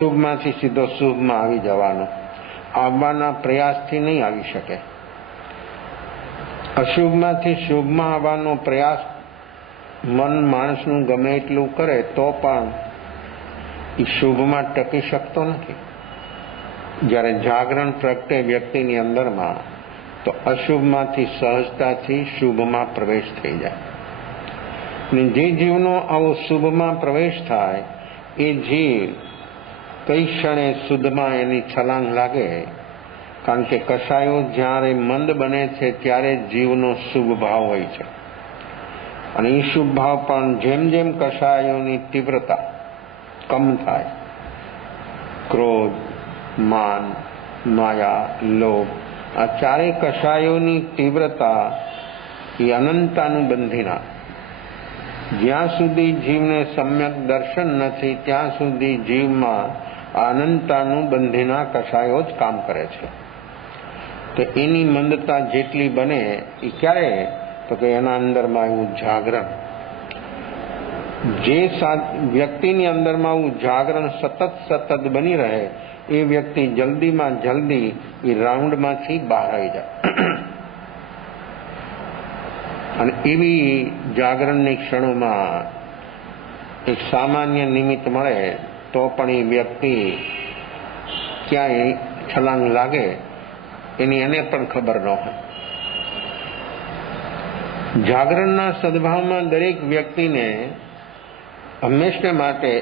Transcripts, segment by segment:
શુભમાંથી સીધો શુભમાં આવી જવાનો, આવવાના પ્રયાસથી નહીં આવી શકે. અશુભમાંથી શુભમાં આવવાનો પ્રયાસ મન માણસનું ગમે એટલું કરે તો પણ એ શુભમાં ટકી શકતો નથી. જ્યારે જાગરણ પ્રગટે વ્યક્તિની અંદરમાં તો અશુભમાંથી સહજતાથી શુભમાં પ્રવેશ થઈ જાય. અને જે જીવનો આવો શુભમાં પ્રવેશ થાય એ જીવ કઈ ક્ષણે શુદ્ધમાં એની છલાંગ લાગે. કારણ કે કશાયો જ્યારે મંદ બને છે ત્યારે જીવનો શુભ ભાવ હોય છે, અને એ શુભ ભાવ પણ જેમ જેમ કશાયોની તીવ્રતા કમ થાય, ક્રોધ, માન, માયા, લોભ, આ ચારેય કશાયોની તીવ્રતા એ અનંતાનુબંધીના. જ્યાં સુધી જીવને સમ્યક દર્શન નથી ત્યાં સુધી જીવમાં અનંતાનુબંધીના કશાયો જ કામ કરે છે. તો એની મંદતા જેટલી બને એ ક્યારે, તો કે એના અંદરમાં એવું જાગરણ, જે વ્યક્તિની અંદરમાં એવું જાગરણ સતત બની રહે એ વ્યક્તિ જલ્દીમાં જલ્દી એ રાઉન્ડમાંથી બહાર આવી જાય. અને એવી જાગરણની ક્ષણોમાં એક સામાન્ય નિમિત્ત મળે તો પણ એ વ્યક્તિ ક્યાંય છલાંગ લાગે એની એને પણ ખબર ન હોય. જાગરણના સદભાવમાં દરેક વ્યક્તિને હંમેશા માટે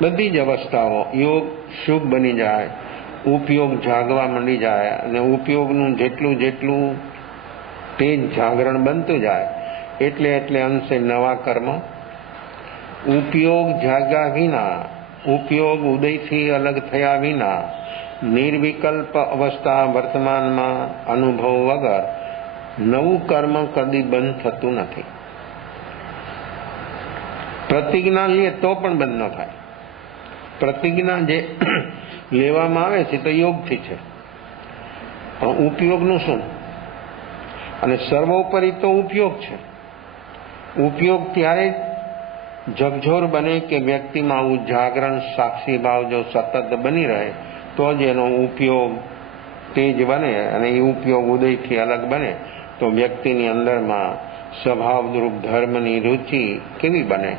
બધી જ અવસ્થાઓ યોગ શુભ બની જાય, ઉપયોગ જાગવા માંડી જાય, અને ઉપયોગનું જેટલું તે જ જાગરણ બનતું જાય એટલે અંશે નવા કર્મ, ઉપયોગ જાગ્યા વિના, ઉપયોગ ઉદયથી અલગ થયા વિના નિર્વિકલ્પ અવસ્થા વર્તમાનમાં અનુભવ વગર નવું કર્મ કદી બંધ થતું નથી. પ્રતિજ્ઞા લે તો પણ બંધ ન થાય. પ્રતિજ્ઞા જે લેવામાં આવે છે તો યોગથી છે, પણ ઉપયોગનું શું? અને સર્વોપરી તો ઉપયોગ છે. ઉપયોગ ત્યારે ઝકઝોર બને કે વ્યક્તિમાં આવું જાગરણ સાક્ષી ભાવ જો સતત બની રહે તો જ એનો ઉપયોગ તેજ બને, અને એ ઉપયોગ ઉદયથી અલગ બને તો વ્યક્તિની અંદરમાં સ્વભાવરૂપ ધર્મની રુચિ કેવી બને,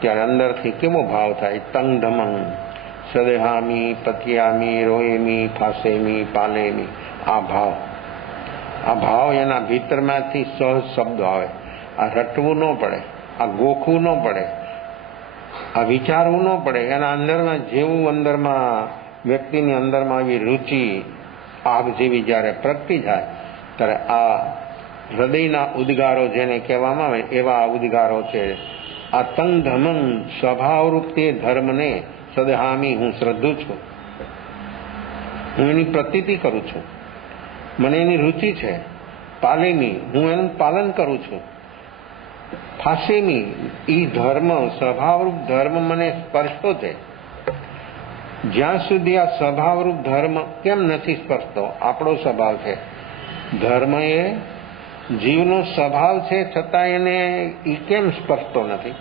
ત્યારે અંદરથી કેવો ભાવ થાય? તંગ ધમંગ સદેહામી પતિયામી રોએમી ફાસેમી પાલેમી. આ ભાવ એના ભીતરમાંથી સહજ શબ્દો આવે. આ રટવું ન પડે, આ ગોખવું ન પડે, આ વિચારવું ન પડે. એના અંદરમાં જેવું અંદરમાં વ્યક્તિની અંદરમાં આવી રુચિ આગ જેવી જ્યારે પ્રગટી જાય ત્યારે આ હૃદયના ઉદ્ગારો જેને કહેવામાં આવે એવા ઉદ્ગારો છે. આ તંગ ધમંગ સ્વભાવરૂપ તે ધર્મને સદહામી, હું શ્રદ્ધું છું, હું એની પ્રતીતિ કરું છું, મને એની રુચિ છે. પાલેમી, હું એનું પાલન કરું છું. ફાસેમી, એ ધર્મ સ્વભાવરૂપ ધર્મ મને સ્પર્શતો છે. જ્યાં સુધી આ સ્વભાવરૂપ ધર્મ કેમ નથી સ્પર્શતો? આપણો સ્વભાવ છે. ધર્મ એ જીવનો સ્વભાવ છે, છતાં એને એ કેમ સ્પર્શતો નથી?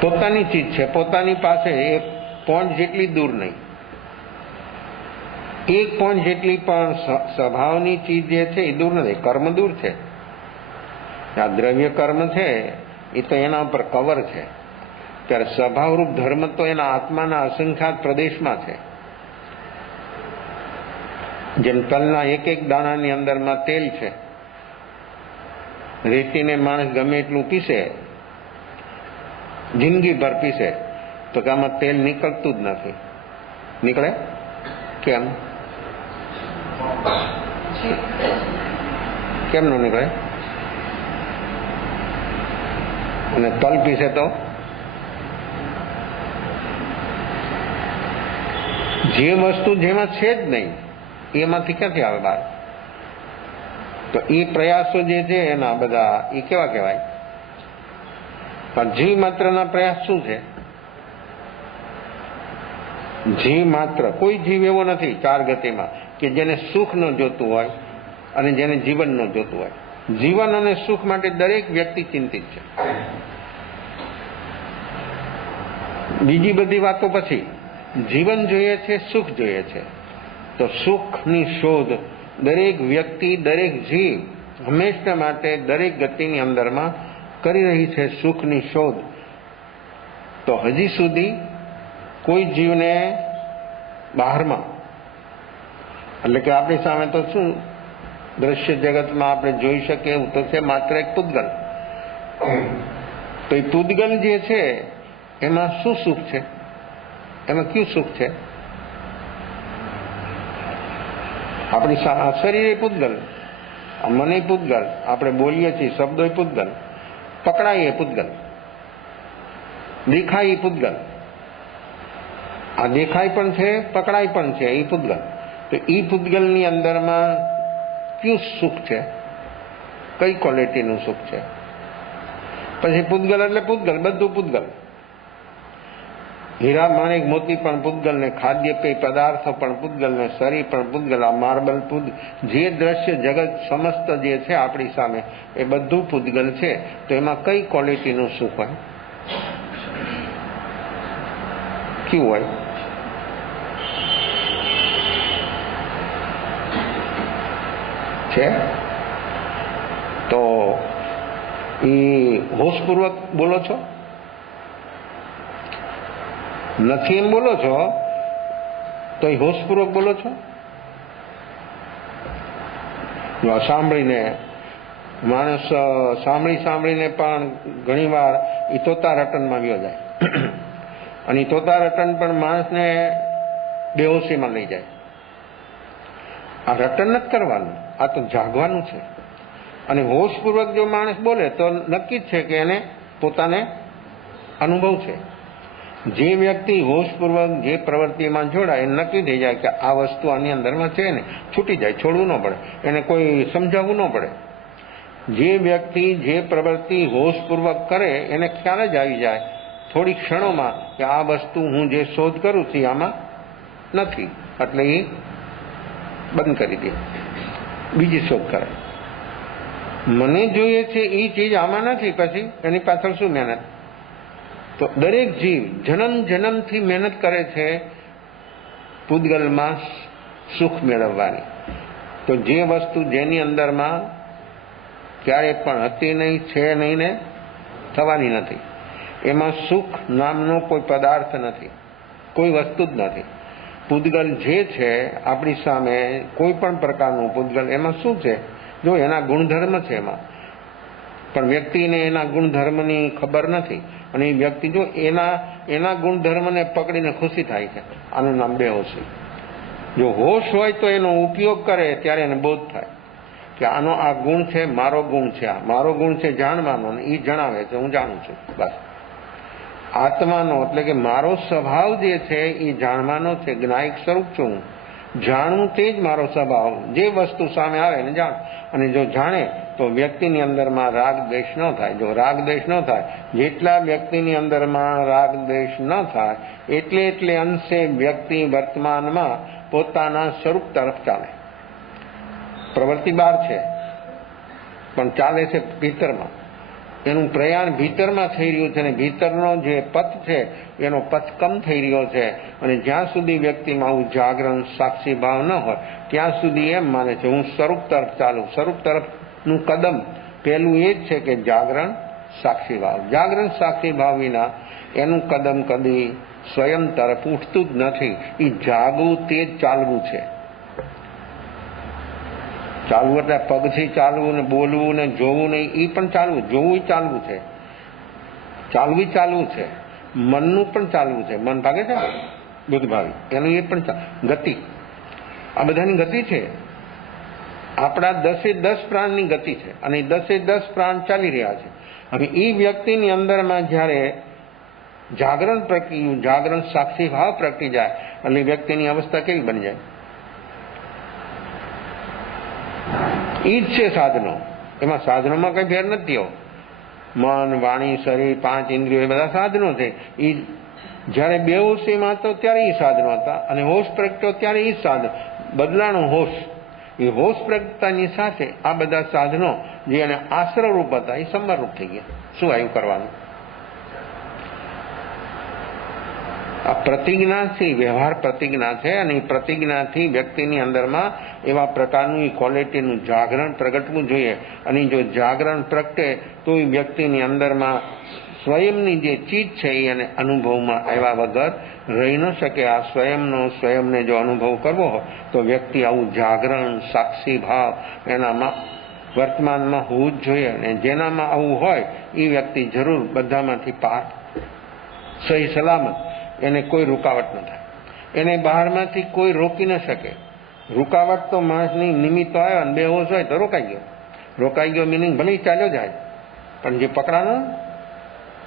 પોતાની ચીજ છે, પોતાની પાસે એક પોઈન્ટ જેટલી દૂર નહીં, એક પોઈન્ટ જેટલી પણ સ્વભાવની ચીજ જે છે એ દૂર નથી. કર્મ દૂર છે. આ દ્રવ્ય કર્મ છે એ તો એના ઉપર કવર છે. ત્યારે સ્વભાવરૂપ ધર્મ તો એના આત્માના અસંખ્યાત પ્રદેશમાં છે. જેમ તલના એક દાણાની અંદરમાં તેલ છે. રેતીને માણસ ગમે એટલું પીસે, જિંદગીભર પીસે, તો કે આમાં તેલ નીકળતું જ નથી. નીકળે કેમ? કેમ ન નીકળે? અને તલ પીસે તો જે વસ્તુ જેમાં છે જ નહીં એમાંથી ક્યાંથી આવે બહાર? તો એ પ્રયાસો જે છે એના બધા એ કેવા કહેવાય? પણ જીવ માત્રના પ્રયાસ શું છે? જીવ માત્ર, કોઈ જીવ એવો નથી ચાર ગતિમાં કે જેને સુખ ન જોતું હોય અને જેને જીવન ન જોતું હોય. જીવન અને સુખ માટે દરેક વ્યક્તિ ચિંતિત છે. બીજી બધી વાતો પછી જીવન જોઈએ છે, સુખ જોઈએ છે. તો સુખની શોધ દરેક વ્યક્તિ, દરેક જીવ હંમેશા માટે દરેક ગતિની અંદરમાં કરી રહી છે, સુખની શોધ. તો હજી સુધી કોઈ જીવને બહારમાં, એટલે કે આપણી સામે તો શું દ્રશ્ય જગતમાં આપણે જોઈ શકીએ એવું તો છે માત્ર એક પૂતગલ. તો એ પૂતગલ જે છે એમાં શું સુખ છે? એમાં કયું સુખ છે? આપણી શરીર એ પૂતગલ, મને પૂતગલ, આપણે બોલીએ છીએ શબ્દો એ પૂતગલ, પકડાય એ પૂતગલ, દેખાય એ પૂતગલ. આ દેખાય પણ છે, પકડાય પણ છે, એ પૂતગલ. તો એ પૂતગલની અંદરમાં કયું સુખ છે? કઈ ક્વોલિટીનું સુખ છે? પછી પૂતગલ એટલે પૂતગલ, બધું પૂતગલ. હીરા માણેક મોતી પણ પૂતગલ, ને ખાદ્ય પેય પદાર્થો પણ પૂતગલ, ને શરીર પણ પૂતગલ. આ માર્બલ પૂત, જે દ્રશ્ય જગત સમસ્ત જે છે આપણી સામે એ બધું પૂતગલ છે. તો એમાં કઈ ક્વોલિટીનું સુખ હોય? કયું હોય? છે તો એ હોશપૂર્વક બોલો છો? નથી એમ બોલો છો તો એ હોશપૂર્વક બોલો છો? સાંભળીને માણસ સાંભળીને પણ ઘણી વાર એ તોતા રટનમાં ગયો જાય, અને એ તોતા રટન પણ માણસને બેહોશીમાં લઈ જાય. આ રટન નથી કરવાનું, આ તો જાગવાનું છે. અને હોશપૂર્વક જો માણસ બોલે તો નક્કી જ છે કે એને પોતાને અનુભવ છે. જે વ્યક્તિ હોશપૂર્વક જે પ્રવૃત્તિમાં જોડાય એ નક્કી થઈ જાય કે આ વસ્તુ આની અંદરમાં છે ને, છૂટી જાય, છોડવું ન પડે, એને કોઈ સમજાવવું ન પડે. જે વ્યક્તિ જે પ્રવૃત્તિ હોશપૂર્વક કરે એને ખ્યાલ જ આવી જાય થોડી ક્ષણોમાં કે આ વસ્તુ હું જે શોધ કરું છું આમાં નથી, એટલે એ બંધ કરી દે, બીજી શોધ કરે. મને જોઈએ છે એ ચીજ આમાં નથી, પછી એની પાછળ શું મહેનત? તો દરેક જીવ જન્મથી મહેનત કરે છે પૂતગલમાં સુખ મેળવવાની. તો જે વસ્તુ જેની અંદરમાં ક્યારેય પણ હતી નહીં, છે નહીં ને થવાની નથી, એમાં સુખ નામનો કોઈ પદાર્થ નથી, કોઈ વસ્તુ જ નથી. પૂતગલ જે છે આપણી સામે, કોઈ પણ પ્રકારનું પૂતગલ, એમાં શું છે? જો એના ગુણધર્મ છે એમાં, પણ વ્યક્તિને એના ગુણધર્મની ખબર નથી. અને એ વ્યક્તિ જો એના ગુણધર્મને પકડીને ખુશી થાય છે, આનું નામ બેહોશી. જો હોશ હોય તો એનો ઉપયોગ કરે ત્યારે એને બોધ થાય કે આનો આ ગુણ છે, મારો ગુણ છે, આ મારો ગુણ છે જાણવાનો, એ જણાવે છે, હું જાણું છું. બસ આત્માનો એટલે કે મારો સ્વભાવ જે છે એ જાણવાનો છે. જ્ઞાયક સ્વરૂપ છું હું, જાણવું તે જ મારો સ્વભાવ. જે વસ્તુ સામે આવે એને જાણ. અને જો જાણે તો વ્યક્તિની અંદરમાં રાગ દ્વેષ ન થાય. જો રાગ દ્વેષ ન થાય, જેટલા વ્યક્તિની અંદરમાં રાગ દ્વેષ ન થાય એટલે અંશે વ્યક્તિ વર્તમાનમાં પોતાના સ્વરૂપ તરફ ચાલે. પ્રવૃત્તિ બહાર છે પણ ચાલે છે ભીતરમાં. એનું પ્રયાણ ભીતરમાં થઈ રહ્યું છે, અને ભીતરનો જે પથ છે એનો પથ કમ થઈ રહ્યો છે. અને જ્યાં સુધી વ્યક્તિમાં આવું જાગરણ સાક્ષી ભાવ ન હોય ત્યાં સુધી એમ માને છે હું સ્વરૂપ તરફ ચાલું. સ્વરૂપ તરફનું કદમ પહેલું એ જ છે કે જાગરણ સાક્ષી ભાવ. જાગરણ સાક્ષી ભાવ વિના એનું કદમ કદી સ્વયં તરફ ઉઠતું જ નથી. એ જાગવું તે જ ચાલવું છે. ચાલવું એટલે પગથી ચાલવું ને બોલવું ને જોવું નહીં, એ પણ ચાલવું. જોવું ચાલવું છે, ચાલવું ચાલવું છે. મનનું પણ ચાલવું છે. મન ભાગે છે બુદ્ધ ભાવી, એનું એ પણ ગતિ. આ બધાની ગતિ છે. આપણા 10 પ્રાણની ગતિ છે, અને 10 પ્રાણ ચાલી રહ્યા છે. હવે એ વ્યક્તિની અંદરમાં જ્યારે જાગરણ પ્રગટ્યું, જાગરણ સાક્ષી ભાવ પ્રગટી જાય એટલે વ્યક્તિની અવસ્થા કેવી બની જાય? એ જ છે સાધનો. એમાં સાધનોમાં કઈ ફેર નથી. મન, વાણી, શરીર, 5 ઇન્દ્રિયો એ બધા સાધનો છે. એ જયારે બેહોશીમાં હતો ત્યારે એ સાધનો હતા, અને હોશ પ્રગટ્યો ત્યારે એ સાધન બદલાણો. હોશ, એ હોશ પ્રગટતાની સાથે આ બધા સાધનો જે એને આશ્રયરૂપ હતા એ સમરરૂપ થઈ ગયા. શું આવ્યું કરવાનું? આ પ્રતિજ્ઞાથી વ્યવહાર પ્રતિજ્ઞા છે, અને એ પ્રતિજ્ઞાથી વ્યક્તિની અંદરમાં એવા પ્રકારનું ક્વોલિટીનું જાગરણ પ્રગટવું જોઈએ. અને જો જાગરણ પ્રગટે તો એ વ્યક્તિની અંદરમાં સ્વયંની જે ચીજ છે એ એને અનુભવમાં આવ્યા વગર રહી ન શકે. આ સ્વયંને જો અનુભવ કરવો હોય તો વ્યક્તિ આવું જાગરણ સાક્ષી ભાવ એનામાં વર્તમાનમાં હોવું જ જોઈએ. અને જેનામાં આવું હોય એ વ્યક્તિ જરૂર બધામાંથી પાર સહી સલામત, એને કોઈ રૂકાવટ ન થાય, એને બહારમાંથી કોઈ રોકી ન શકે. રૂકાવટ તો માણસની નિમિત્તો આવ્યો અને બેહોશ હોય તો રોકાઈ ગયો મિનિંગ ભલે ચાલ્યો જાય, પણ જે પકડાનો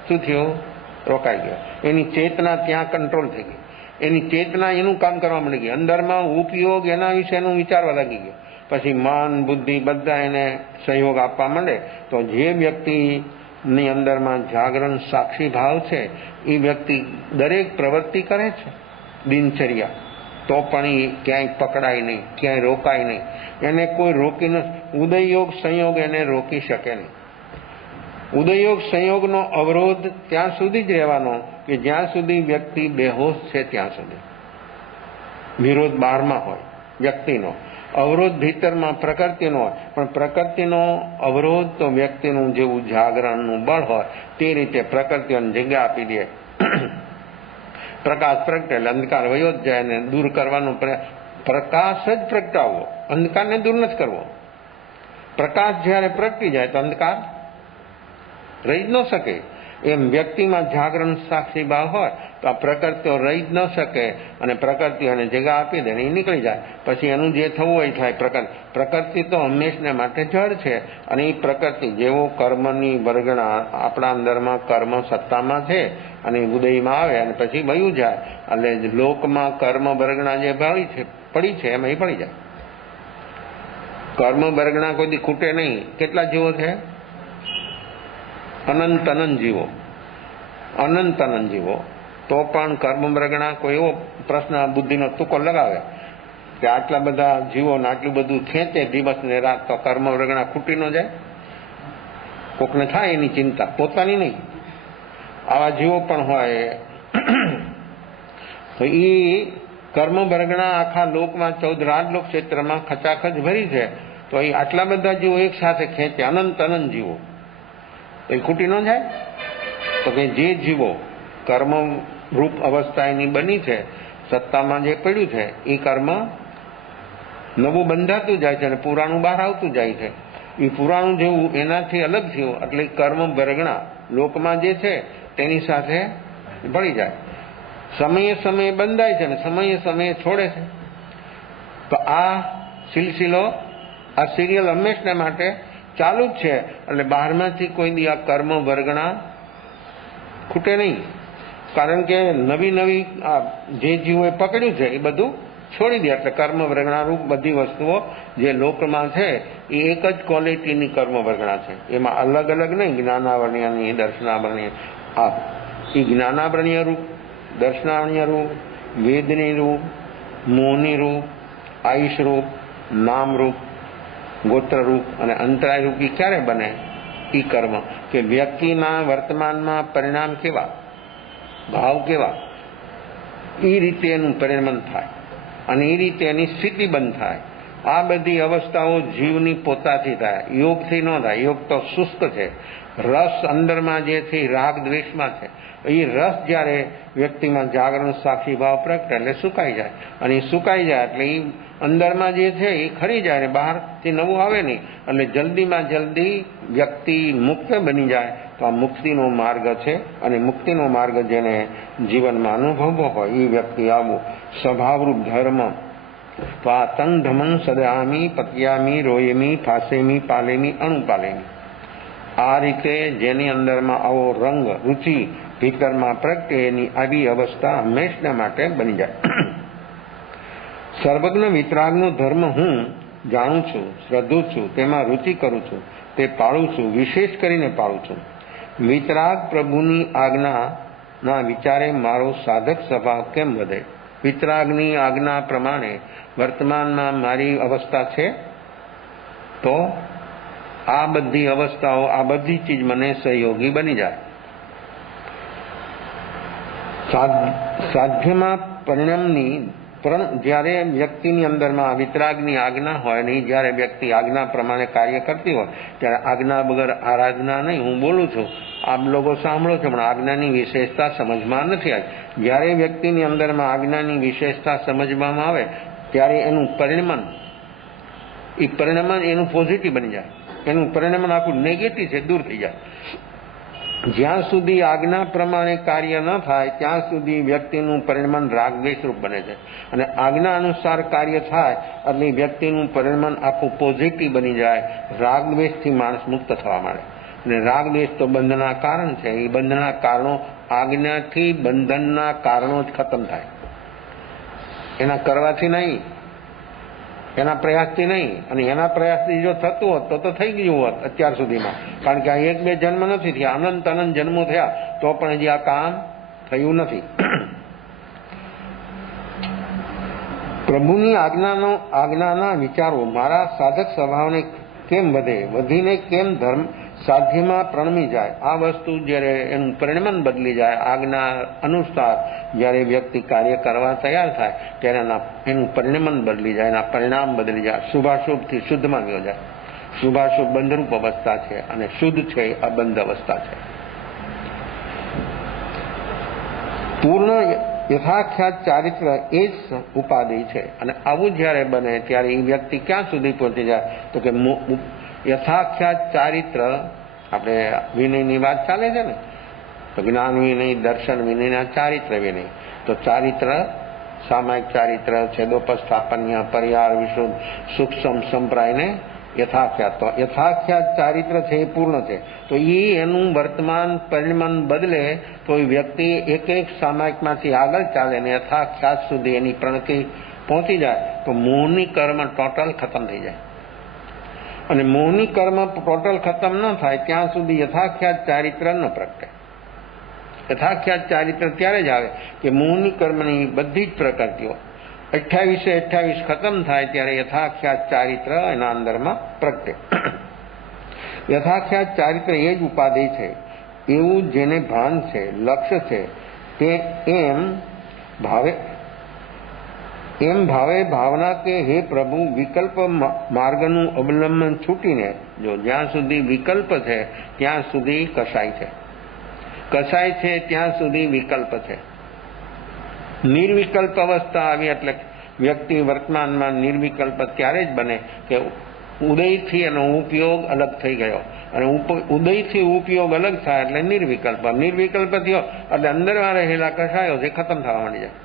શું થયું? રોકાઈ ગયો. એની ચેતના ત્યાં કંટ્રોલ થઈ ગઈ, એની ચેતના એનું કામ કરવા મળી ગઈ, અંદરમાં ઉપયોગ એના વિશેનું વિચારવા લાગી ગયો. પછી મન બુદ્ધિ બધા એને સહયોગ આપવા માંડે તો જે વ્યક્તિની અંદરમાં જાગરણ સાક્ષી ભાવ છે એ વ્યક્તિ દરેક પ્રવૃત્તિ કરે છે દિનચર્યા, તો પણ એ ક્યાંય પકડાય નહીં, ક્યાંય રોકાય નહીં, એને કોઈ રોકી ન. ઉદયયોગ સંયોગ એને રોકી શકે નહીં. ઉદયયોગ સંયોગનો અવરોધ ત્યાં સુધી જ રહેવાનો કે જ્યાં સુધી વ્યક્તિ બેહોશ છે ત્યાં સુધી. વિરોધ બહારમાં હોય વ્યક્તિનો, અવરોધ ભીતરમાં પ્રકૃતિનો હોય, પણ પ્રકૃતિનો અવરોધ તો વ્યક્તિનું જેવું જાગરણનું બળ હોય તે રીતે પ્રકૃતિઓને જગ્યા આપી દે. પ્રકાશ પ્રગટે એટલે અંધકાર વયો જ જાય, ને દૂર કરવાનો પ્રકાશ જ પ્રગટાવવો, અંધકારને દૂર નથી કરવો. પ્રકાશ જ્યારે પ્રગટી જાય તો અંધકાર રહી જ ન શકે. એમ વ્યક્તિમાં જાગરણ સાક્ષી ભાવ હોય તો આ પ્રકૃતિઓ રહી જ ન શકે, અને પ્રકૃતિઓને જગ્યા આપી દે ને એ નીકળી જાય. પછી એનું જે થવું હોય થાય. પ્રકૃતિ તો હંમેશને માટે જળ છે, અને એ પ્રકૃતિ જેવો કર્મની વર્ગણા આપણા અંદરમાં કર્મ સત્તામાં છે અને ઉદયમાં આવે અને પછી વયું જાય, એટલે લોકમાં કર્મ વર્ગણા જે પડી છે એમાં એ પડી જાય. કર્મ વર્ગણા કોઈ ખૂટે નહીં. કેટલા જીવો છે? અનંત જીવો, અનંત જીવો. તો પણ કર્મ વર્ગણા કોઈ એવો પ્રશ્ન બુદ્ધિનો તુક્કો લગાવે કે આટલા બધા જીવોને આટલું બધું ખેંચે દિવસ ને રાત, તો કર્મ વર્ગણા ખૂટી ન જાય? કોકને થાય એની ચિંતા, પોતાની નહીં. આવા જીવો પણ હોય તો એ કર્મ વર્ગણા આખા લોકમાં 14 રાજલોક ક્ષેત્રમાં ખચાખચ ભરી છે, તો એ આટલા બધા જીવો એક સાથે ખેંચે, અનંત જીવો, તો એ ખૂટી ન જાય? તો કે જે જીવો કર્મ રૂપ અવસ્થા એની બની છે, સત્તામાં જે પડ્યું છે, એ કર્મ નવું બંધાતું જાય છે અને પુરાણું બહાર આવતું જાય છે. એ પુરાણું જેવું એનાથી અલગ થયું, એટલે કર્મ વર્ગણા લોકમાં જે છે તેની સાથે ભળી જાય. સમયે સમયે બંધાય છે અને સમયે સમયે છોડે છે. તો આ સિલસિલો, આ સિરિયલ હંમેશને માટે ચાલુ જ છે. એટલે બહારમાંથી કોઈ દી આ કર્મ વર્ગણા ખૂટે નહીં, કારણ કે નવી નવી જે જીવોએ પકડ્યું છે એ બધું છોડી દે. એટલે કર્મ વર્ગણા રૂપ બધી વસ્તુઓ જે લોકમાં છે એ એક જ ક્વોલિટીની કર્મ વર્ગણા છે, એમાં અલગ અલગ નહીં. જ્ઞાનાવરણીયની, દર્શનાવરણીય, એ જ્ઞાનાવરણીય રૂપ, દર્શનાવરણીય રૂપ, વેદની રૂપ, મોહની રૂપ, આયુષ રૂપ, નામ રૂપ, ગોત્ર રૂપ અને અંતરાય રૂપ. એ ક્યારે બને? એ કર્મ કે વ્યક્તિના વર્તમાનમાં પરિણામ કેવા, ભાવ કેવા, એ રીતે એનું પરિણમન થાય અને એ રીતે એની સ્થિતિ બંધ થાય. આ બધી અવસ્થાઓ જીવની પોતાથી થાય, યોગથી ન થાય. યોગ તો શુષ્ક છે. રસ અંદરમાં જે છે રાગ દ્વેષમાં છે. એ રસ જ્યારે વ્યક્તિમાં જાગરણ સાક્ષી ભાવ પ્રગટે એટલે સુકાઈ જાય, અને એ સુકાઈ જાય એટલે એ અંદરમાં જે છે એ ખરી જાય ને બહારથી નવું આવે નહીં. એટલે જલ્દીમાં જલ્દી વ્યક્તિ મુક્ત બની જાય. તો આ મુક્તિનો માર્ગ છે, અને મુક્તિનો માર્ગ જેને જીવનમાં અનુભવવો હોય એ વ્યક્તિ આવું સ્વભાવરૂપ ધર્મ. તો આ તન ધમન સદામી પત્યામી રોયમી ફાસેમી પાલેમી અણુપાલેમી, આ રીતે જેની અંદરમાં આવો રંગ રુચિ ભીતરમાં પ્રગટે એની આવી અવસ્થા હંમેશના માટે બની જાય. સર્વજ્ઞ વિતરાગનો ધર્મ હું જાણું છું, શ્રદ્ધું છું, તેમાં રુચિ કરું છું, તે પાળું છું, વિશેષ કરીને પાળું છું. વિતરાગ પ્રભુની આજ્ઞાના વિચારે મારો સાધક સ્વભાવ કેમ વધે? વિતરાગની આજ્ઞા પ્રમાણે વર્તમાનમાં મારી અવસ્થા છે, તો આ બધી અવસ્થાઓ, આ બધી ચીજ મને સહયોગી બની જાય. સાધ્યમાં પરિણામની જ્યારે વ્યક્તિની અંદરમાં વિતરાગની આજ્ઞા હોય નહીં, જ્યારે વ્યક્તિ આજ્ઞા પ્રમાણે કાર્ય કરતી હોય ત્યારે આજ્ઞા વગર આરાધના નહીં. હું બોલું છું, આપ લોકો સાંભળો છો, પણ આજ્ઞાની વિશેષતા સમજમાં નથી આવી. જ્યારે વ્યક્તિની અંદરમાં આજ્ઞાની વિશેષતા સમજવામાં આવે ત્યારે એનું પરિણામ એનું પોઝિટિવ બની જાય. એનું પરિણામ આખું નેગેટિવ છે, દૂર થઈ જાય. જ્યાં સુધી આજ્ઞા પ્રમાણે કાર્ય ન થાય ત્યાં સુધી વ્યક્તિનું પરિણામ રાગદ્વેષ રૂપ બને છે. અને આજ્ઞા અનુસાર કાર્ય થાય એટલે વ્યક્તિનું પરિણામ આખું પોઝિટિવ બની જાય. રાગદ્વેષથી માણસ મુક્ત થવા માંડે. અને રાગદ્વેષ તો બંધના કારણ છે. એ બંધના કારણો, આજ્ઞાથી બંધનના કારણો જ ખતમ થાય. એના કરવાથી નહીં, એના પ્રયાસથી નહીં. અને એના પ્રયાસથી જો થતું હોત તો થઈ ગયું હોત અત્યાર સુધીમાં. કારણ કે આ 1-2 જન્મ નથી થયા, અનંત જન્મો થયા તો પણ હજી આ કામ થયું નથી. પ્રભુની આજ્ઞાના વિચારો મારા સાધક સ્વભાવને કેમ વધીને કેમ ધર્મ સાધ્યમાં પ્રણમી જાય. આ વસ્તુ જ્યારે એનું પરિણામ બદલી જાય, આજ્ઞા અનુસાર જ્યારે વ્યક્તિ કાર્ય કરવા તૈયાર થાય ત્યારે એનું પરિણામ બદલી જાય, એના પરિણામ બદલી જાય. શુભાશુભથી શુદ્ધમાં ગયો જાય. શુભાશુભ બંધરૂપ અવસ્થા છે અને શુદ્ધ છે અબંધ અવસ્થા છે. પૂર્ણ યથાખ્યાત ચારિત્ર એ જ ઉપાધિ છે. અને આવું જ્યારે બને ત્યારે એ વ્યક્તિ ક્યાં સુધી પહોંચી જાય તો કે યથાખ્યાત ચારિત્ર. આપણે વિનયની વાત ચાલે છે ને, તો જ્ઞાન વિનય, દર્શન વિનયના ચારિત્ર વિનય. તો ચારિત્ર, સામાયિક ચારિત્ર, છેદોપસ્થાપન્ય, પરિહાર, વિશુદ્ધ, સૂક્ષ્મ સંપ્રાયને યથાખ્યાત. તો યથાખ્યાત ચારિત્ર છે એ પૂર્ણ છે. તો એ એનું વર્તમાન પરિણામ બદલે તો એ વ્યક્તિ એક સામાયિકમાંથી આગળ ચાલે ને યથાખ્યાત સુધી એની પ્રણતિ પહોંચી જાય તો મોહની કર્મ ટોટલ ખતમ થઈ જાય. અને મોહની કર્મ ટોટલ ખતમ ન થાય ત્યાં સુધી યથાખ્યાત ચારિત્ર ન પ્રગટે. યથાખ્યાત ચારિત્ર ત્યારે જ આવે કે મોહની કર્મની બધી જ પ્રકૃતિઓ 28 ખતમ થાય ત્યારે યથાખ્યાત ચારિત્ર એના અંદરમાં પ્રગટે. યથાખ્યાત ચારિત્ર એ જ ઉપાધિ છે એવું જેને ભાન છે, લક્ષ્ય છે, તે એમ ભાવે ભાવના કે હે પ્રભુ, વિકલ્પ માર્ગનું અવલંબન છૂટીને, જો જ્યાં સુધી વિકલ્પ છે ત્યાં સુધી કસાય છે, કસાય છે ત્યાં સુધી વિકલ્પ છે. નિર્વિકલ્પ અવસ્થા આવી એટલે વ્યક્તિ વર્તમાનમાં નિર્વિકલ્પ ત્યારે જ બને કે ઉદયથી એનો ઉપયોગ અલગ થઈ ગયો. અને ઉદયથી ઉપયોગ અલગ થાય એટલે નિર્વિકલ્પ. નિર્વિકલ્પ થયો એટલે અંદરમાં રહેલા કસાયો છે ખતમ થવા માંડી જાય.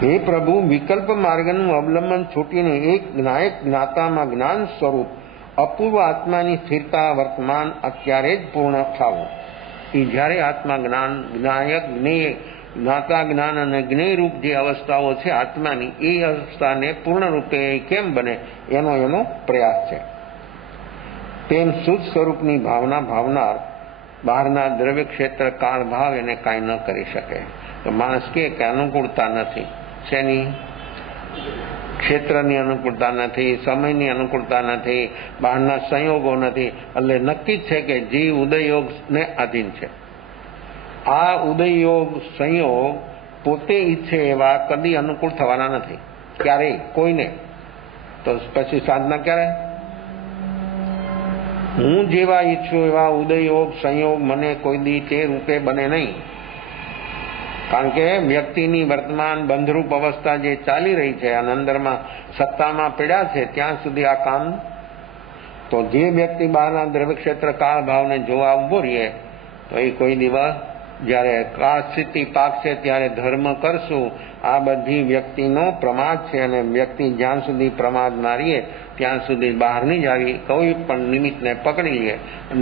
હે પ્રભુ, વિકલ્પ માર્ગનું અવલંબન છૂટીને એક જ્ઞાયક જ્ઞાતામાં જ્ઞાન સ્વરૂપ અપૂર્વ આત્માની સ્થિરતા વર્તમાન અત્યારે જ પૂર્ણ થવું. એ જ્યારે આત્મા જ્ઞાન, જ્ઞાયક, જ્ઞેય, જ્ઞાતા જ્ઞાન અને જ્ઞેય રૂપ જે અવસ્થાઓ છે આત્માની, એ અવસ્થાને પૂર્ણ રૂપે કેમ બને એનો પ્રયાસ છે. તેમ શુદ્ધ સ્વરૂપની ભાવના ભાવનાર બહારના દ્રવ્ય ક્ષેત્ર કાળ ભાવ એને કાંઈ ન કરી શકે. તો માણસ કે અનુકૂળતા નથી. શેની? ક્ષેત્રની અનુકૂળતા નથી, સમયની અનુકૂળતા નથી, બહારના સંયોગો નથી. એટલે નક્કી જ છે કે જીવ ઉદયયોગને આધીન છે. આ ઉદયયોગ સંયોગ પોતે ઈચ્છે એવા કદી અનુકૂળ થવાના નથી ક્યારેય કોઈને. તો પછી સાધના ક્યારે? હું જેવા ઈચ્છું એવા ઉદયયોગ સંયોગ મને કોઈ દી તે રૂપે બને નહીં. કારણ કે વ્યક્તિની વર્તમાન બંધરૂપ અવસ્થા જે ચાલી રહી છે અને અંદરમાં સત્તામાં પીડ્યા છે ત્યાં સુધી આ કામ. તો જે વ્યક્તિ બહારના દ્રવ્ય ક્ષેત્ર કાળ ભાવને જોવા ઉભો રહીએ તો એ કોઈ દિવસ જ્યારે કાળ સ્થિતિ પાકશે ત્યારે ધર્મ કરશું. આ બધી વ્યક્તિનો પ્રમાદ છે. અને વ્યક્તિ જ્યાં સુધી પ્રમાદ મારીએ ત્યાં સુધી બહારની જ આવી કોઈ પણ નિમિત્તને પકડી લે,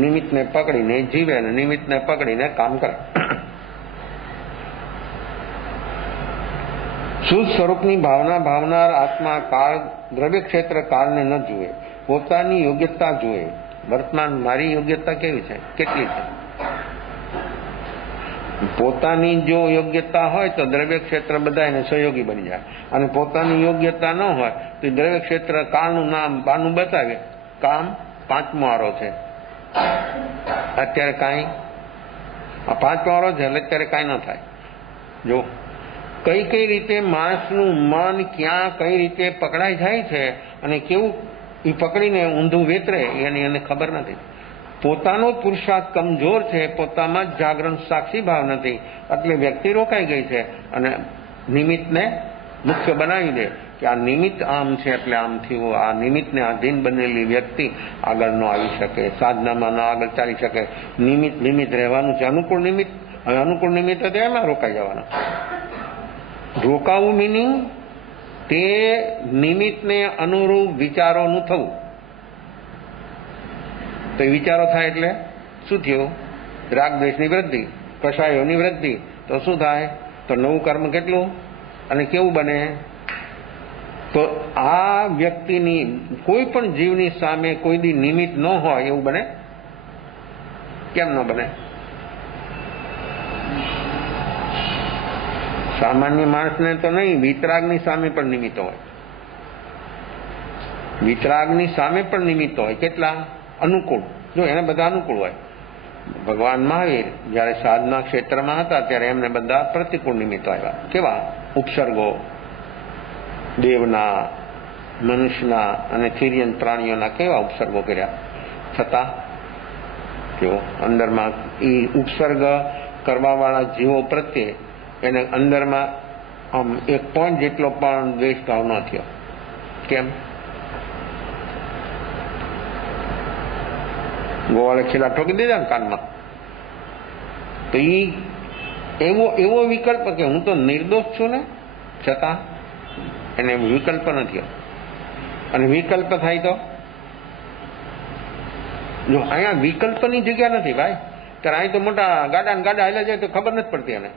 નિમિત્તને પકડીને જીવે અને નિમિત્તને પકડીને કામ કરે. શુદ્ધ સ્વરૂપની ભાવના ભાવનાર આત્મા કાળ, દ્રવ્ય ક્ષેત્ર કાળને ન જુએ, પોતાની યોગ્યતા જુએ. વર્તમાન મારી યોગ્યતા કેવી છે, કેટલી છે? પોતાની જો યોગ્યતા હોય તો દ્રવ્ય ક્ષેત્ર બધા એને સહયોગી બની જાય. અને પોતાની યોગ્યતા ન હોય તો દ્રવ્ય ક્ષેત્ર કાળનું નામ બાનું બતાવે. કામ 5મો આરો છે અત્યારે કાંઈ. આ 5 પાવરો છે એટલે અત્યારે કાંઈ ન થાય. જો કઈ રીતે માણસનું મન ક્યાં કઈ રીતે પકડાઈ જાય છે અને કેવું એ પકડીને ઊંધું વેતરે એની એને ખબર નથી. પોતાનો પુરુષાર્થ કમજોર છે, પોતામાં જ જાગરણ સાક્ષી ભાવ નથી, એટલે વ્યક્તિ રોકાઈ ગઈ છે અને નિમિત્તને મુખ્ય બનાવી દે કે આ નિમિત્ત આમ છે એટલે આમ થયું. આ નિમિત્તને આધીન બનેલી વ્યક્તિ આગળ ન આવી શકે, સાધનામાં ન આગળ ચાલી શકે. નિમિત્ત રહેવાનું છે, અનુકૂળ નિમિત્ત. હવે અનુકૂળ નિમિત્ત તો એમાં રોકાઈ જવાનું. રોકાવું મિનિંગ તે નિમિત્તને અનુરૂપ વિચારોનું થવું. તો વિચારો થાય એટલે શું થયું? રાગ દ્વેષની વૃદ્ધિ, કષાયોની વૃદ્ધિ. તો શું થાય? તો નવું કર્મ કેટલું અને કેવું બને? તો આ વ્યક્તિની કોઈ પણ જીવની સામે કોઈ દી નિમિત્ત ન હોય એવું બને? કેમ ન બને? સામાન્ય માણસને તો નહીં, વિતરાગની સામે પણ નિમિત્ત હોય. વિતરાગની સામે પણ નિમિત્ત હોય. કેટલા? અનુકૂળ. જો એને બધા અનુકૂળ હોય. ભગવાન મહાવીર જયારે સાધના ક્ષેત્રમાં હતા ત્યારે એમને બધા પ્રતિકૂળ નિમિત્તો આવ્યા. કેવા? ઉપસર્ગો, દેવના, મનુષ્યના અને તિર્યન પ્રાણીઓના કેવા ઉપસર્ગો કર્યા. છતાં જો અંદરમાં એ ઉપસર્ગ કરવા વાળા જીવો પ્રત્યે એને અંદરમાં આમ 1 પોઈન્ટ જેટલો પણ દ્વેષ ભાવ ન થયો. કેમ? ગોવાળે ખીલા ઠોકી દીધા ને કાનમાં. તો એવો વિકલ્પ કે હું તો નિર્દોષ છું ને, છતાં એને વિકલ્પ નથી. અને વિકલ્પ થાય તો જો અહીંયા વિકલ્પની જગ્યા નથી ભાઈ. ત્યારે અહીં તો મોટા ગાડા હાલ્યા જાય તો ખબર નથી પડતી. એને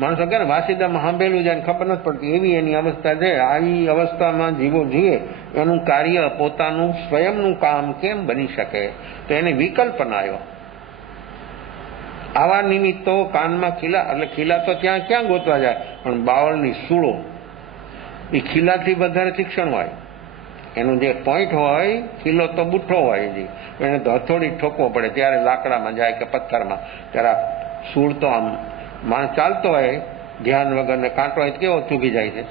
માણસો કે ને વાસીદામાં સાંભળેલું જાય ખબર નથી પડતી, એવી એની અવસ્થા છે. આવી અવસ્થામાં જીવો જીવે એનું કાર્ય પોતાનું સ્વયંનું કામ કેમ બની શકે? તો એને વિકલ્પ ના આવ્યો. આવા નિમિત્તો કાનમાં ખીલા, એટલે ખીલા તો ત્યાં ક્યાં ગોતવા જાય? પણ બાવળની સૂળો એ ખીલાથી વધારે તીક્ષ્ણ હોય. એનું જે પોઈન્ટ હોય, ખીલો તો બુઠ્ઠો હોય, જી એને તો હથોડી ઠોકવો પડે ત્યારે લાકડામાં જાય કે પથ્થરમાં. ત્યારે સૂળ તો આમ માણસ ચાલતો હોય ધ્યાન વગર ને કાંટો હોય કેવો ચૂકી જાય છે.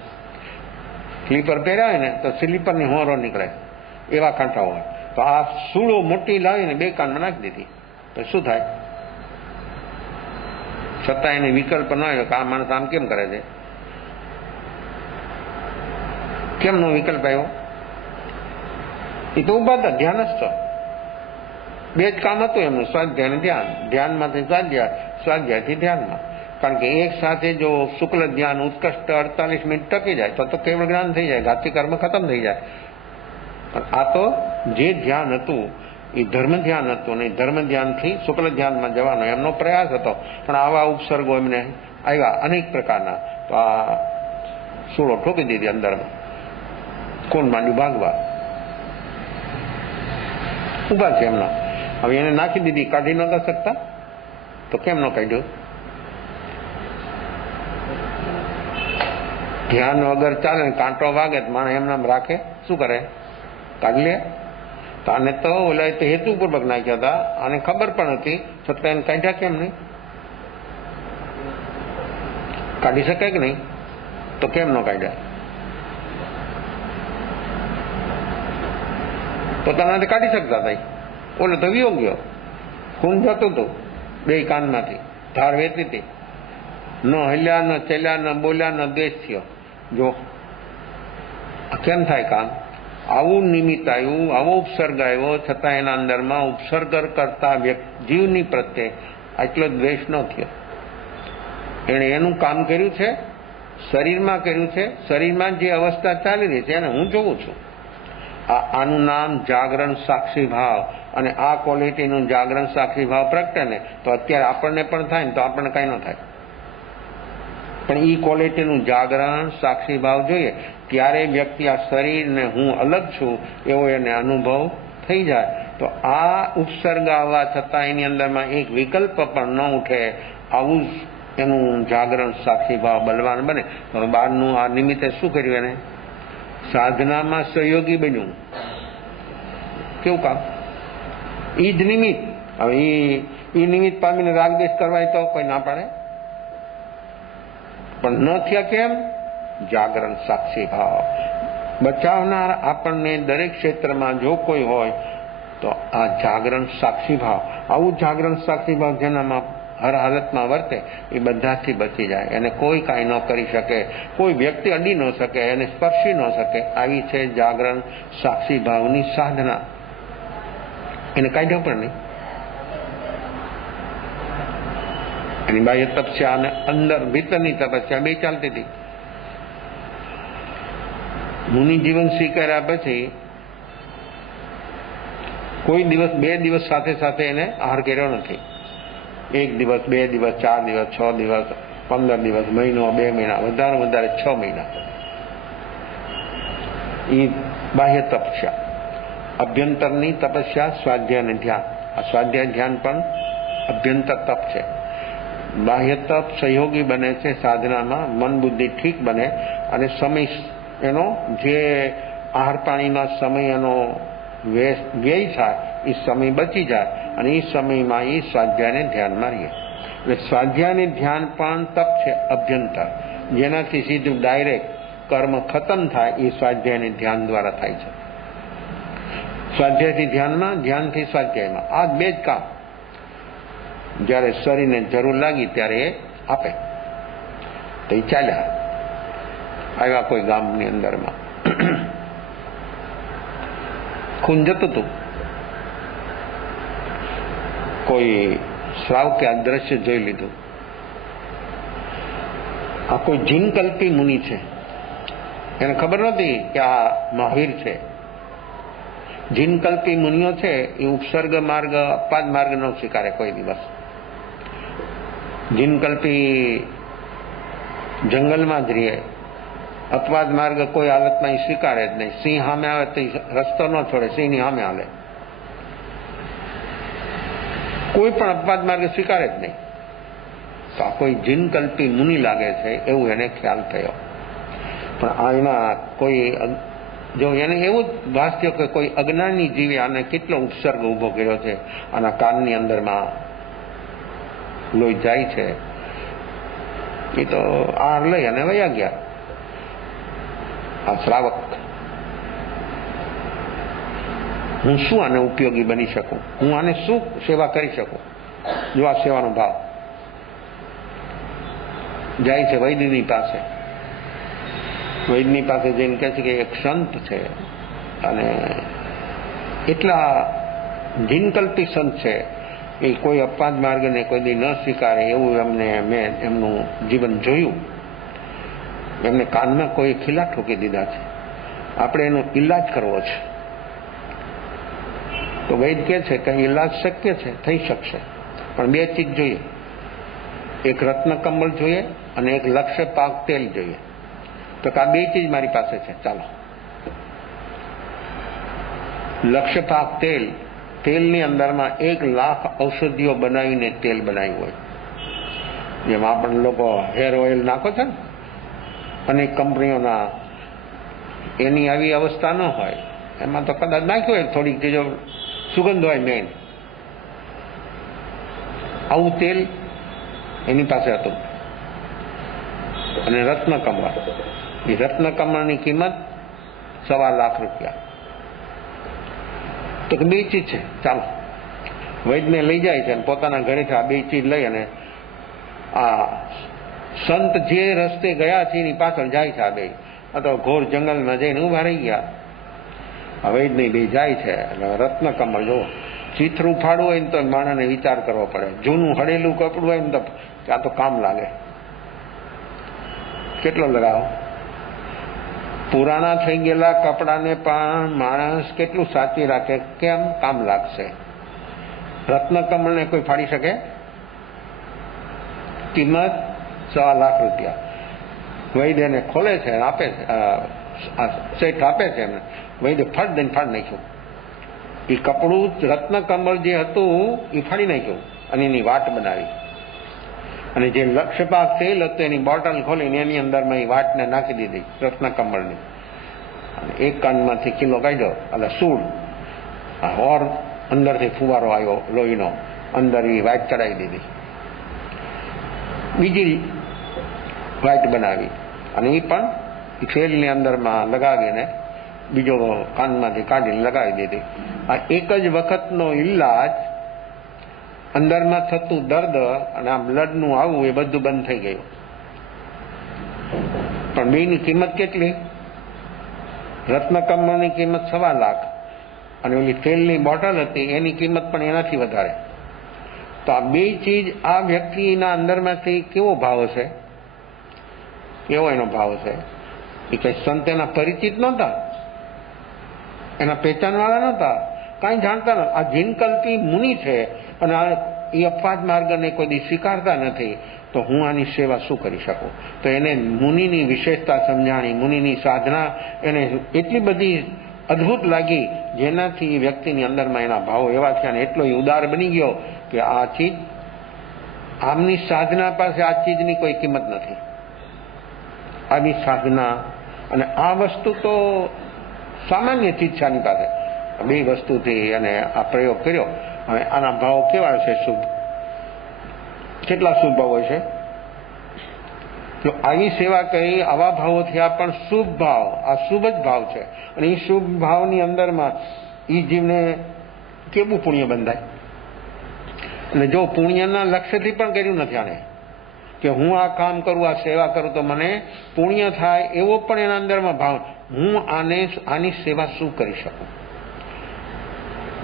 સ્લીપર પહેર્યા હોય ને તો સ્લીપરની હોરો નીકળે, એવા કાંટા હોય. તો આ સૂળો મોટી લાવીને 2 કાનમાં નાખી દીધી તો શું થાય? છતાં એને વિકલ્પ ન આવ્યો કે આ માણસ આમ કેમ કરે છે? કેમ નો વિકલ્પ આવ્યો? એ તો ઉભા હતા, ધ્યાન જ તો 2 જ કામ હતું એમનું, સ્વાધ્યાય અને ધ્યાન. ધ્યાનમાંથી સ્વાધ્યાય, સ્વાધ્યાયથી ધ્યાનમાં. કારણ કે એક સાથે જો શુક્લ ધ્યાન ઉત્કૃષ્ટ 48 મિનિટ ટકી જાય તો કેવળ જ્ઞાન થઈ જાય, ઘાતી કર્મ ખતમ થઈ જાય. આ તો જે ધ્યાન હતું એ ધર્મ ધ્યાન હતું, અને ધર્મ ધ્યાનથી શુક્લ ધ્યાનમાં જવાનો એમનો પ્રયાસ હતો. પણ આવા ઉપસર્ગો એમને આવ્યા અનેક પ્રકારના. તો આ સૂળો ઠોકી દીધી અંદરમાં. કોણ માંડ્યું ભાગવા? ઉભા છે એમના. હવે એને નાખી દીધી, કાઢી ન શકતા તો કેમ ન કાઢ્યું? ધ્યાન વગર ચાલે ને કાંટો વાગે તો માણસ એમનામ રાખે? શું કરે? કાઢી લે. તો આને તો ઓલા તો હેતુપૂર્વક નાખ્યા હતા, આને ખબર પણ હતી, છતાં એને કાઢ્યા કેમ નહીં? કાઢી શકાય કે નહીં? તો કેમ ન કાઢ્યા? પોતાનાથી કાઢી શકતા હતા. ઓલો તો વિયો ગયો, ખૂન જતું હતું 2 કાનમાંથી, ધાર વેચી હતી. ન હલ્યા, ન ચલ્યા, ન બોલ્યા, ન દ્વેષ થયો. જો કેમ થાય કામ? આવું નિમિત્ત આવ્યું, આવો ઉપસર્ગ આવ્યો, છતાં એના અંદરમાં ઉપસર્ગ કરતા જીવની પ્રત્યે આટલો દ્વેષ ન થયો. એણે એનું કામ કર્યું છે, શરીરમાં કર્યું છે. શરીરમાં જે અવસ્થા ચાલી રહી છે એને હું જોઉં છું. આનું નામ જાગરણ સાક્ષી ભાવ. અને આ ક્વોલિટીનું જાગરણ સાક્ષી ભાવ પ્રગટે ને તો અત્યારે આપણને પણ થાય ને તો આપણને કઈ ન થાય. પણ એ ક્વોલિટીનું જાગરણ સાક્ષી ભાવ જોઈએ ત્યારે વ્યક્તિ આ શરીરને હું અલગ છું એવો એને અનુભવ થઈ જાય. તો આ ઉપસર્ગ આવવા છતાં એની અંદરમાં એક વિકલ્પ પણ ન ઉઠે, આવું જ એનું જાગરણ સાક્ષી ભાવ બલવાન બને. તો બહારનું આ નિમિત્તે શું કર્યું? એને સાધનામાં સહયોગી બન્યું. કેવું કામ? એ જ નિમિત્ત હવે એ નિમિત્ત પામીને રાગદેશ કરવાય તો કોઈ ના પાડે, પણ ન થયા કેમ? જાગરણ સાક્ષી ભાવ બચાવનાર આપણને દરેક ક્ષેત્રમાં જો કોઈ હોય તો આ જાગરણ સાક્ષી ભાવ, આવું જાગરણ સાક્ષી ભાવ જેનામાં હર હાલતમાં વર્તે એ બધાથી બચી જાય. એને કોઈ કાંઈ ન કરી શકે, કોઈ વ્યક્તિ અડી ન શકે, એને સ્પર્શી ન શકે. આવી છે જાગરણ સાક્ષી ભાવની સાધના. એને કાઢ્યો પણ નહીં. એની બાહ્ય તપસ્યા અને અંદર ભીતરની તપસ્યા બે ચાલતી હતી. મુનિ જીવન સ્વીકાર્યા પછી કોઈ દિવસ 2 દિવસ સાથે સાથે એને આહાર કર્યો નથી. 1 દિવસ, 2 દિવસ, 4 દિવસ, 6 દિવસ, 15 દિવસ, મહિનો, 2 મહિના, વધારે 6 મહિના. એ બાહ્ય તપસ્યા. અભ્યંતરની તપસ્યા સ્વાધ્યાય અને ધ્યાન. આ સ્વાધ્યાય ધ્યાન પણ અભ્યંતર તપ છે. બાહ્ય તપ સહયોગી બને છે સાધનામાં, મન બુદ્ધિ ઠીક બને અને સમય એનો જે આહાર પાણીમાં સમય એનો વ્યય થાય એ સમય બચી જાય અને એ સમયમાં એ સ્વાધ્યાયને ધ્યાનમાં રહીએ. એટલે સ્વાધ્યાય ધ્યાન પણ તપ છે અભ્યંતર, જેનાથી સીધું ડાયરેક્ટ કર્મ ખતમ થાય એ સ્વાધ્યાય ધ્યાન દ્વારા થાય છે. સ્વાધ્યાયથી ધ્યાનમાં, ધ્યાનથી સ્વાધ્યાયમાં, આ 2 જ કામ જ્યારે શરીરને જરૂર લાગી ત્યારે એ આપે. તો એ ચાલ્યા આવ્યા કોઈ ગામની અંદરમાં. ખૂન જતું હતું. કોઈ શ્રાવકે આ દ્રશ્ય જોઈ લીધું. આ કોઈ જીનકલ્પી મુનિ છે. એને ખબર નહોતી કે આ મહાવીર છે. જીનકલ્પી મુનિઓ છે એ ઉપસર્ગ માર્ગ, અપાદ માર્ગ ન સ્વીકારે કોઈ દિવસ. જીનકલ્પી જંગલમાં જ રહે, અપવાદ માર્ગ કોઈ હાલતમાં એ સ્વીકારે જ નહીં. સિંહ સામે આવે તો રસ્તો ન છોડે, સિંહની સામે હાલે. કોઈ પણ અપવાદ માર્ગ સ્વીકારે જ નહીં. તો આ કોઈ જીનકલ્પી મુનિ લાગે છે એવું એને ખ્યાલ થયો. પણ આ એના કોઈ જો એને એવું જ ભાસ્યો કે કોઈ અજ્ઞાની જીવે આને કેટલો ઉપસર્ગ ઉભો કર્યો છે, આના કાનની અંદરમાં લોહી જાય છે. એ તો આહાર લઈ અને વયા ગયા. આ શ્રાવક, હું શું આને ઉપયોગી બની શકું, હું આને શું સેવા કરી શકું? જો આ સેવાનો ભાવ. જાય છે વૈદ્યની પાસે. વૈદ્યની પાસે જઈને કહે છે કે એક સંત છે અને એટલા જીનકલ્પી સંત છે એ કોઈ અપવાદ માર્ગને કોઈ દી ન સ્વીકારે એવું મેં એમનું જીવન જોયું. એમને કાનમાં કોઈ ખીલા ઠોકી દીધા છે, આપણે એનો ઈલાજ કરવો છે. તો વૈદ કહે છે કે ઈલાજ શક્ય છે, થઈ શકશે, પણ 2 ચીજ જોઈએ. એક રત્નકમળ જોઈએ અને એક લક્ષ્ય પાક તેલ જોઈએ. તો આ 2 ચીજ મારી પાસે છે, ચાલો. લક્ષ્ય પાક તેલ, તેલની અંદરમાં 1 લાખ ઔષધિઓ બનાવીને તેલ બનાવ્યું હોય. જેમાં આપણે લોકો હેર ઓઇલ નાખો છે ને, અનેક કંપનીઓના, એની આવી અવસ્થા ન હોય. એમાં તો કદાચ નાખ્યું હોય થોડીક ચીજો સુગંધ હોય મેન. આવું તેલ એની પાસે હતું. અને રત્નકમળ, એ રત્નકમળની કિંમત ₹1.25 લાખ. તો 2 ચીજ છે, ચાલો. વૈદ્યને લઈ જાય છે અને પોતાના ઘરેથી આ 2 ચીજ લઈ અને આ સંત જે રસ્તે ગયા છે એની પાછળ જાય છે. આ 2 આ તો ઘોર જંગલમાં જઈને ઉભા રહી ગયા. આ વૈદ્ય 2 જાય છે અને રત્નકમળ જુઓ. ચિત્ર ઉફાડવું હોય ને તો માણસને વિચાર કરવો પડે. જૂનું હળેલું કપડું હોય ને તો આ તો કામ લાગે. કેટલો લગાવો. પુરાણા થઈ ગયેલા કપડાને પણ માણસ કેટલું સાચવી રાખે, કેમ? કામ લાગશે. રત્નકમળને કોઈ ફાડી શકે? કિંમત ₹1.25 લાખ. વૈદ્ય એને ખોલે છે, આપે છે, શેઠ આપે છે એમને. વૈદ્ય ફટ દઈને ફાડી નાખ્યું. એ કપડું રત્નકમળ જે હતું એ ફાડી નાખ્યું અને એની વાટ બનાવી. અને જે લક્ષ્યપાક તેલ હતું એની બોટલ ખોલીને એની અંદરમાં એ વાટને નાખી દીધી રત્નકમળની. અને એક કાનમાંથી કિલ્લો કાઢ્યો એટલે સૂળ ઓર અંદરથી ફુવારો આવ્યો લોહીનો, અંદર એ વાઇટ ચડાવી દીધી, બીજી વાઇટ બનાવી અને એ પણ ફેલની અંદરમાં લગાવીને બીજો કાનમાંથી કાઢીને લગાવી દીધી. આ એક જ વખતનો ઈલાજ અંદરમાં થતું દર્દ અને આ બ્લડનું આવવું એ બધું બંધ થઈ ગયું. પણ બેની કિંમત કેટલી? રત્નકમળની કિંમત 1.25 લાખ અને ઓલી તેલની બોટલ હતી એની કિંમત પણ એનાથી વધારે. તો આ બે ચીજ આ વ્યક્તિના અંદરમાંથી કેવો ભાવ હશે, કેવો એનો ભાવ હશે? એ કઈ સંત એના પરિચિત નહોતા, એના પહેચાનવાળા નહોતા, કાંઈ જાણતા નહોતા. આ જીનકલ્પી મુનિ છે અને એ અપવાદ માર્ગને કોઈ દી સ્વીકારતા નથી, તો હું આની સેવા શું કરી શકું? તો એને મુનિની વિશેષતા સમજાણી, મુનિની સાધના એને એટલી બધી અદ્ભુત લાગી, જેનાથી એ વ્યક્તિની અંદરમાં એના ભાવો એવા થયા અને એટલો ઉદાર બની ગયો કે આ ચીજ, આમની સાધના પાસે આ ચીજની કોઈ કિંમત નથી. આની સાધના અને આ વસ્તુ તો સામાન્ય ચીજ છે આની પાસે. બે વસ્તુથી અને આ પ્રયોગ કર્યો. હવે આના ભાવ કેવા છે? શુભ. કેટલા શુભ ભાવ હોય છે? તો આવી સેવા કરી, આવા ભાવો થયા, પણ શુભ ભાવ, આ શુભ જ ભાવ છે. અને એ શુભ ભાવની અંદરમાં એ જીવને કેવું પુણ્ય બંધાય? અને જો પુણ્યના લક્ષ્યથી પણ કર્યું નથી આને, કે હું આ કામ કરું, આ સેવા કરું તો મને પુણ્ય થાય, એવો પણ એના અંદરમાં ભાવ, હું આની સેવા શું કરી શકું?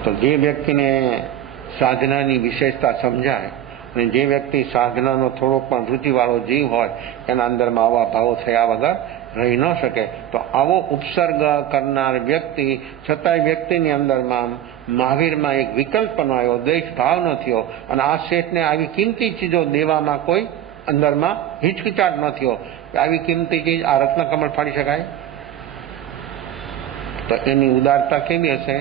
તો જે વ્યક્તિને સાધનાની વિશેષતા સમજાય અને જે વ્યક્તિ સાધનાનો થોડો પણ રુચિવાળો જીવ હોય, એના અંદરમાં આવા ભાવો થયા વગર રહી ન શકે. તો આવો ઉપસર્ગ કરનાર વ્યક્તિ, છતાંય વ્યક્તિની અંદરમાં મહાવીરમાં એક વિકલ્પ ન આવ્યો, દ્વેષ ભાવ ન થયો અને આ શેઠને આવી કિંમતી ચીજો દેવામાં કોઈ અંદરમાં હિચકિચાટ ન થયો. આવી કિંમતી ચીજ આ રત્નકમળ ફાડી શકાય? તો એની ઉદારતા કેવી હશે?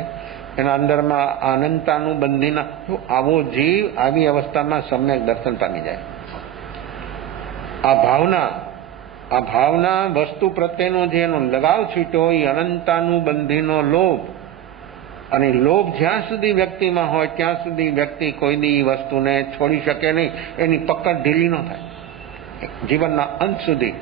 એના અંદરમાં અનંતાનું બંધીના, આવો જીવ આવી અવસ્થામાં સમ્યક દર્શન પામી જાય. આ ભાવના વસ્તુ પ્રત્યેનો જે એનો લગાવ છૂટ્યો, એ અનંતાનું બંધીનો લોભ. અને લોભ જ્યાં સુધી વ્યક્તિમાં હોય ત્યાં સુધી વ્યક્તિ કોઈ દી વસ્તુને છોડી શકે નહીં, એની પકડ ઢીલી ન થાય જીવનના અંત સુધી.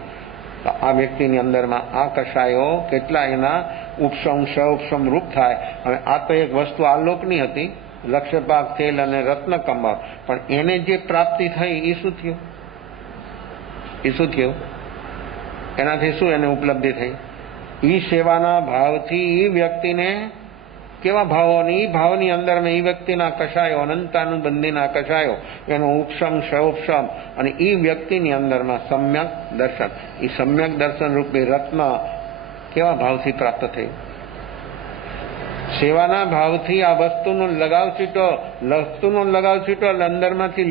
આ વ્યક્તિની અંદરમાં આ કષાયો કેટલા એના ઉપશમ સૌપશમ રૂપ થાય. હવે આ તો એક વસ્તુ આલોકની હતી, લક્ષ્યપાક, તેલ અને રત્નકમળ, પણ એને જે પ્રાપ્તિ થઈ એ શું થયું? એનાથી શું એને ઉપલબ્ધિ થઈ? એ સેવાના ભાવથી એ વ્યક્તિને કેવા ભાવોની, એ ભાવની અંદરમાં એ વ્યક્તિના કષાયો, અનંતાનું બંધીના કષાયો, એનો ઉપશમ સૌપશમ અને એ વ્યક્તિની અંદરમાં સમ્યક દર્શન, એ સમ્યક દર્શન રૂપી રત્ન કેવા ભાવથી પ્રાપ્ત થયું? સેવાના ભાવથી આ વસ્તુનો લગાવ છૂટ્યો, એટલે અંદરમાંથી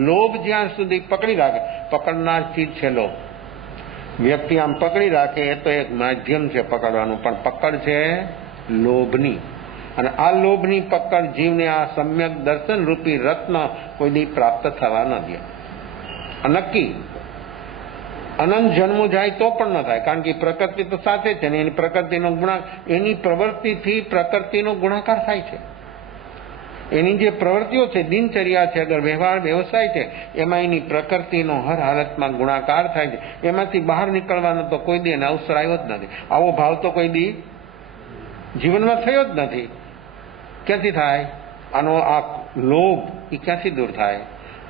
લોભ જ્યાં સુધી પકડી રાખે, પકડનાર ચીજ છે લોભ. વ્યક્તિ આમ પકડી રાખે એ તો એક માધ્યમ છે પકડવાનું, પણ પકડ છે લોભની. અને આ લોભની પકડ જીવને આ સમ્યક દર્શન રૂપી રત્ન કોઈ દી પ્રાપ્ત થવા ન દે. નક્કી અનંત જન્મો જાય તો પણ ન થાય, કારણ કે પ્રકૃતિ તો સાથે છે ને, એની પ્રકૃતિનો એની પ્રવૃત્તિથી પ્રકૃતિનો ગુણાકાર થાય છે. એની જે પ્રવૃત્તિઓ છે, દિનચર્યા છે, અગર વ્યવહાર વ્યવસાય છે, એમાં એની પ્રકૃતિનો હર હાલતમાં ગુણાકાર થાય છે. એમાંથી બહાર નીકળવાનો તો કોઈ દી એને અવસર આવ્યો જ નથી. આવો ભાવ તો કોઈ દી જીવનમાં થયો જ નથી. ક્યાંથી થાય? આનો આ લોભ એ ક્યાંથી દૂર થાય?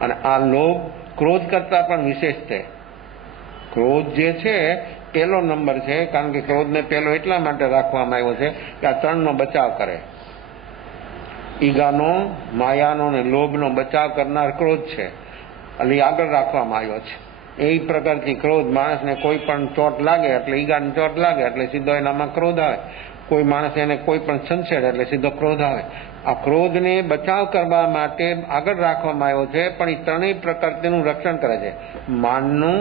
અને આ લોભ ક્રોધ કરતા પણ વિશેષ છે. ક્રોધ જે છે પહેલો નંબર છે, કારણ કે ક્રોધને પહેલો એટલા માટે રાખવામાં આવ્યો છે કે આ ત્રણનો બચાવ કરે. ઈગાનો, માયાનો અને લોભનો બચાવ કરનાર ક્રોધ છે, એટલે આગળ રાખવામાં આવ્યો છે. એ પ્રકારથી ક્રોધ, માણસને કોઈ પણ ચોટ લાગે એટલે ઈગાની ચોટ લાગે એટલે સીધો એનામાં ક્રોધ આવે. કોઈ માણસ એને કોઈ પણ છંછેડે એટલે સીધો ક્રોધ આવે. આ ક્રોધને બચાવ કરવા માટે આગળ રાખવામાં આવ્યો છે, પણ એ ત્રણેય પ્રકૃતિનું રક્ષણ કરે છે. માનનું,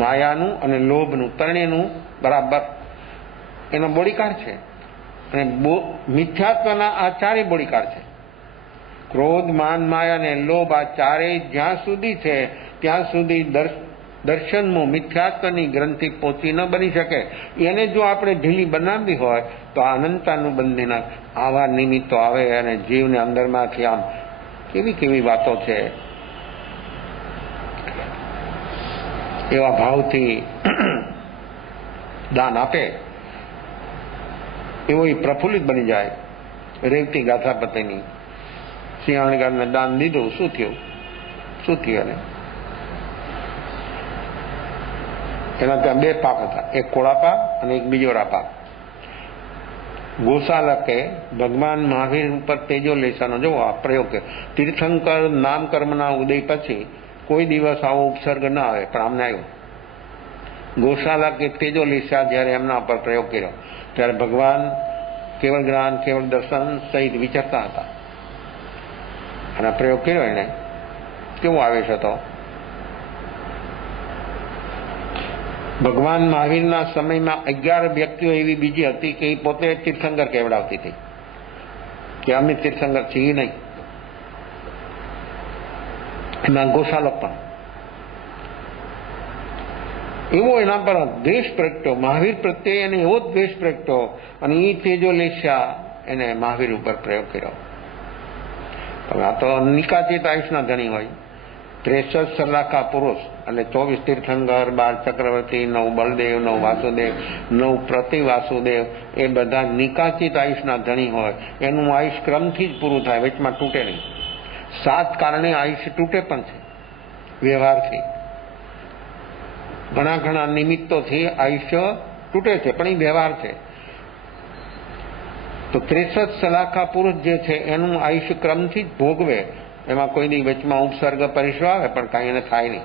માયાનું અને લોભનું, ત્રણેયનું બરાબર એનો બોડીકાર છે. અને મિથ્યાત્વના આ ચારેય બોડીકાર છે. ક્રોધ, માન, માયા અને લોભ, આ ચારેય જ્યાં સુધી છે ત્યાં સુધી દર્શનમાં મિથ્યાત્વની ગ્રંથિ પહોંચી ન બની શકે. એને જો આપણે ઢીલી બનાવવી હોય તો અનંતાનુબંધીના આવા નિમિત્તો આવે અને જીવને અંદરમાંથી આમ કેવી કેવી વાતો છે એવા ભાવથી દાન આપે એવો એ પ્રફુલ્લિત બની જાય. રેવતી ગાથા પતિની સિંહણગારને દાન દીધું, શું થયું? એને એના ત્યાં બે પાક હતા, એક કોળા પાક અને એક બીજોરા પાક. ગોશાલકે ભગવાન મહાવીર ઉપર તેજો લેસાનો જો આ પ્રયોગ કર્યો. તીર્થંકર નામ કર્મના ઉદય પછી કોઈ દિવસ આવો ઉપસર્ગ ના આવે, પણ આમને આવ્યો. ગોશાલકે તેજો લેસા જયારે એમના પર પ્રયોગ કર્યો ત્યારે ભગવાન કેવળ જ્ઞાન કેવળ દર્શન સહિત વિચરતા હતા અને પ્રયોગ કર્યો. એને કેવો આવેશ હતો. ભગવાન મહાવીરના સમયમાં 11 વ્યક્તિઓ એવી બીજી હતી કે એ પોતે તીર્થંકર કહેવડાવતી હતી કે અમે તીર્થંકર છીએ નહીં. એમાં ગોશાલક પણ એવો એના પર દ્વેષ પ્રગટ્યો, મહાવીર પ્રત્યે એને એવો દ્વેષ પ્રગટ્યો અને એ તેજો લેશા એને મહાવીર ઉપર પ્રયોગ કર્યો. હવે આ તો નિકાચિત આયુષના ધણી હોય. 63 સલાકા પુરુષ એટલે 24 તીર્થંકર, 12 ચક્રવર્તી, 9 બળદેવ, 9 વાસુદેવ, 9 પ્રતિવાસુદેવ, એ બધા નિકાચિત આયુષના ધણી હોય. એનું આયુષ ક્રમથી જ પૂરું થાય, વચમાં તૂટે નહીં. 7 કારણે આયુષ્ય તૂટે પણ છે. વ્યવહારથી ઘણા નિમિત્તોથી આયુષ્ય તૂટે છે, પણ એ વ્યવહાર છે. તો 63 સલાકા પુરુષ જે છે એનું આયુષ્ય ક્રમથી જ ભોગવે. એમાં કોઈ દી વચમાં ઉપસર્ગ પરિશ્વ આવે પણ કાંઈ એને થાય નહીં.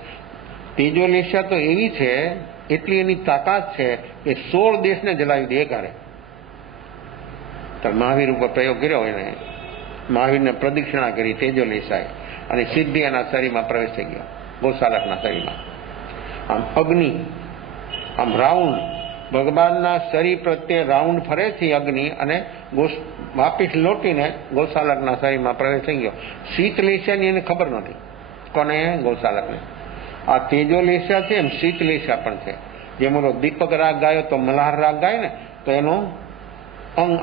તેજો લેશા તો એવી છે, એટલી એની તાકાત છે કે 16 દેશને જલાવી દે કરે. તો મહાવીર ઉપર પ્રયોગ કર્યો એને, મહાવીરને પ્રદક્ષિણા કરી તેજો લેશાએ અને સિદ્ધિ એના શરીરમાં પ્રવેશ થઈ ગયો, ગોશાલકના શરીરમાં. આમ અગ્નિ આમ રાઉન્ડ ભગવાનના શરીર પ્રત્યે રાઉન્ડ ફરે છે અગ્નિ અને વાપસ લોટીને ગોશાલકના શરીરમાં પ્રવેશ થઈ ગયો. શીત લેશાની એને ખબર નથી. કોને? ગોશાલકને. આ તેજો લેશા છે એમ શીત લેશા પણ છે. જેમ ઓલો દીપક રાગ ગાયો તો મલ્હાર રાગ ગાય ને, તો એનો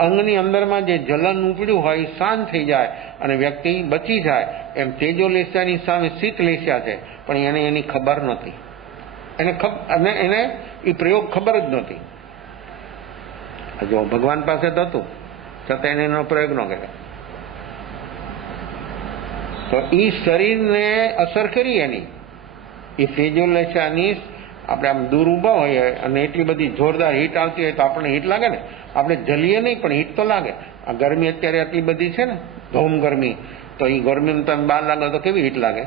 અંગની અંદરમાં જે જલન ઉપડ્યું હોય એ શાંત થઈ જાય અને વ્યક્તિ બચી જાય. એમ તેજો લેશાની સામે શીત લેશા છે, પણ એને એની ખબર નથી. એને એ પ્રયોગ ખબર જ નહોતી. જો ભગવાન પાસે તો હતું છતાં એને એનો પ્રયોગ ન કર્યો. તો એ શરીરને અસર કરી એની એ તેજો લેશાની. આપણે આમ દૂર ઉભા હોઈએ અને એટલી બધી જોરદાર હીટ આવતી હોય તો આપણને હીટ લાગે ને. આપણે જલીએ નહીં પણ હીટ તો લાગે. આ ગરમી અત્યારે આટલી બધી છે ને, ધોમ ગરમી, તો એ ગરમીમાં તમે બહાર લાગો તો કેવી હીટ લાગે.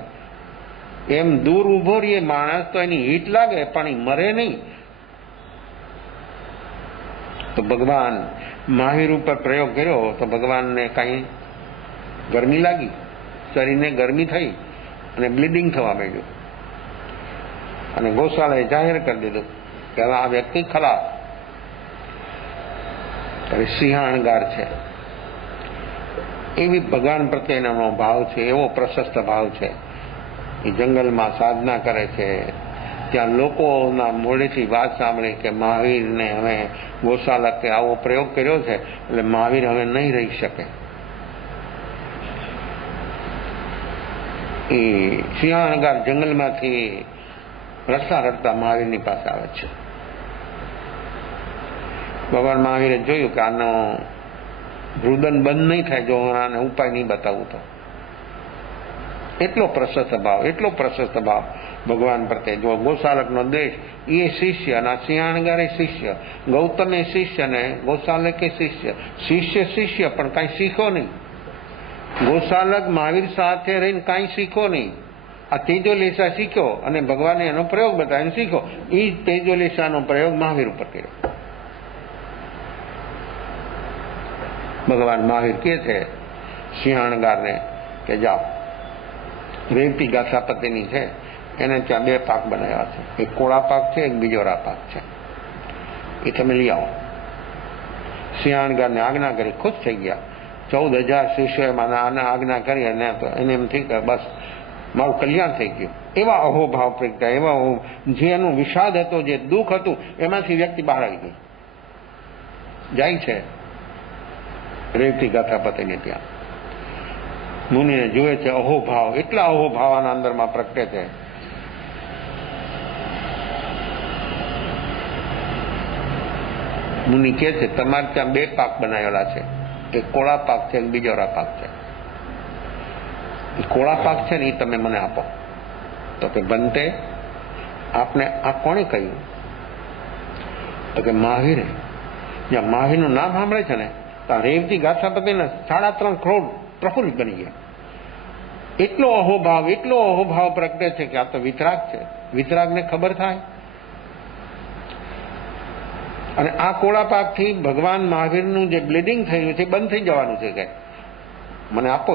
એમ દૂર ઉભો રહીએ માણસ તો એની હીટ લાગે પણ એ મરે નહીં. તો ભગવાન મહાવીર ઉપર પ્રયોગ કર્યો તો ભગવાનને કાંઈ ગરમી લાગી, શરીરને ગરમી થઈ અને બ્લીડિંગ થવા માંડ્યું. અને ગોશાળાએ જાહેર કરી દીધું કે હવે આ વ્યક્તિ ખરાબ, સિંહણગાર છે. એવી ભગવાન પ્રત્યેનો ભાવ છે, એવો પ્રશસ્ત ભાવ છે. એ જંગલમાં સાધના કરે છે, ત્યાં લોકોના મોઢેથી વાત સાંભળી કે મહાવીરને હવે ગોશાલકે આવો પ્રયોગ કર્યો છે એટલે મહાવીર હવે નહીં રહી શકે. એ સિંહણગાર જંગલમાંથી રડતા મહાવીરની પાસે આવે છે. ભગવાન મહાવીરે જોયું કે આનો રુદન બંધ નહીં થાય જો આને ઉપાય નહીં બતાવું તો. એટલો પ્રશસ્ત ભાવ ભગવાન પ્રત્યે. જો ગોશાલકનો દેશ એ શિષ્ય અને સિંહણગારે શિષ્ય, ગૌતમે શિષ્ય ને ગોશાલકે શિષ્ય પણ કાંઈ શીખો નહીં. ગોશાલક મહાવીર સાથે રહીને કાંઈ શીખો નહીં. આ તેજો લેશા શીખ્યો અને ભગવાને એનો પ્રયોગ બતાવીને શીખો. એ તેજો લેશાનો પ્રયોગ મહાવીર ઉપર કર્યો. ભગવાન મહાવીર કહે છે સિંહણગારને કે જાઓ, રેવતી ગાથાપતિની છે એને ત્યાં 2 પાક બનાવ્યા છે, એક કોળા પાક છે, એક બીજોરા પાક છે, એ તમે લઈ આવો. સિંહણગારને આજ્ઞા કરી, ખુશ થઈ ગયા. 14,000 શિષ્યોએ આને આજ્ઞા કરી અને તો એને એમ થઈ કે બસ મારું કલ્યાણ થઈ ગયું. એવા અહોભાવ પ્રગટ્યા, એવા જે એનું વિષાદ હતો, જે દુઃખ હતું, એમાંથી વ્યક્તિ બહાર આવી ગઈ. જાય છે રેવતી ગાથાપતિને ત્યાં, મુનિને જુએ છે, અહોભાવ, એટલા અહોભાવ આના અંદરમાં પ્રગટે છે. મુનિ કહે છે, તમારે ત્યાં 2 પાક બનાવેલા છે, એક કોળા પાક છે, એક બીજોરા પાક છે. કોળા પાક છે ને એ તમે મને આપો. તો કે બનતે, આપને આ કોણે કહ્યું? તો કે મહાવીરે. જ્યાં મહાવીરનું નામ સાંભળે છે ને, ત્યાં રેવતી ગાથાપતિને 3.5 કરોડ પ્રફુલ્લિત બની ગયા. એટલો અહોભાવ પ્રગટે છે કે આ તો વિતરાગ છે. વિતરાગને ખબર થાય. અને આ કોળા પાકથી ભગવાન મહાવીરનું જે બ્લીડિંગ થયું છે બંધ થઈ જવાનું છે, કે મને આપો.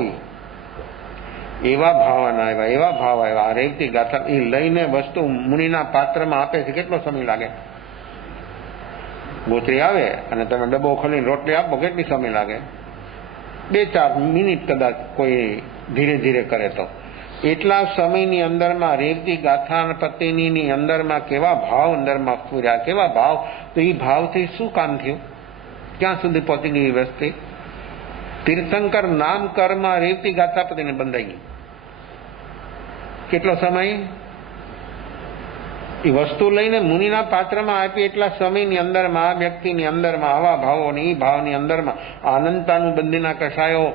એવા ભાવ આવ્યા. આ રેવતી ગાથા એ લઈને વસ્તુ મુનિના પાત્રમાં આપે છે. કેટલો સમય લાગે? ગોત્રી આવે અને તમે ડબ્બો ખોલીને રોટલી આપો, કેટલી સમય લાગે? 2-4 મિનિટ કદાચ, કોઈ ધીરે ધીરે કરે તો. એટલા સમયની અંદરમાં રેવતી ગાથાપતિની અંદરમાં કેવા ભાવ અંદરમાં પૂર્યા, કેવા ભાવ! તો એ ભાવથી શું કામ થયું? ક્યાં સુધી પહોંચી ગઈ વસ્તુ? તીર્થંકર નામ કર્મ રેવતી ગાથાપતિને બંધાઈ ગઈ. કેટલો સમય? એ વસ્તુ લઈને મુનિના પાત્રમાં આપી એટલા સમયની અંદરમાં આ વ્યક્તિની અંદરમાં આવા ભાવોની, એ ભાવની અંદરમાં અનંતાનું બંધીના કષાયો,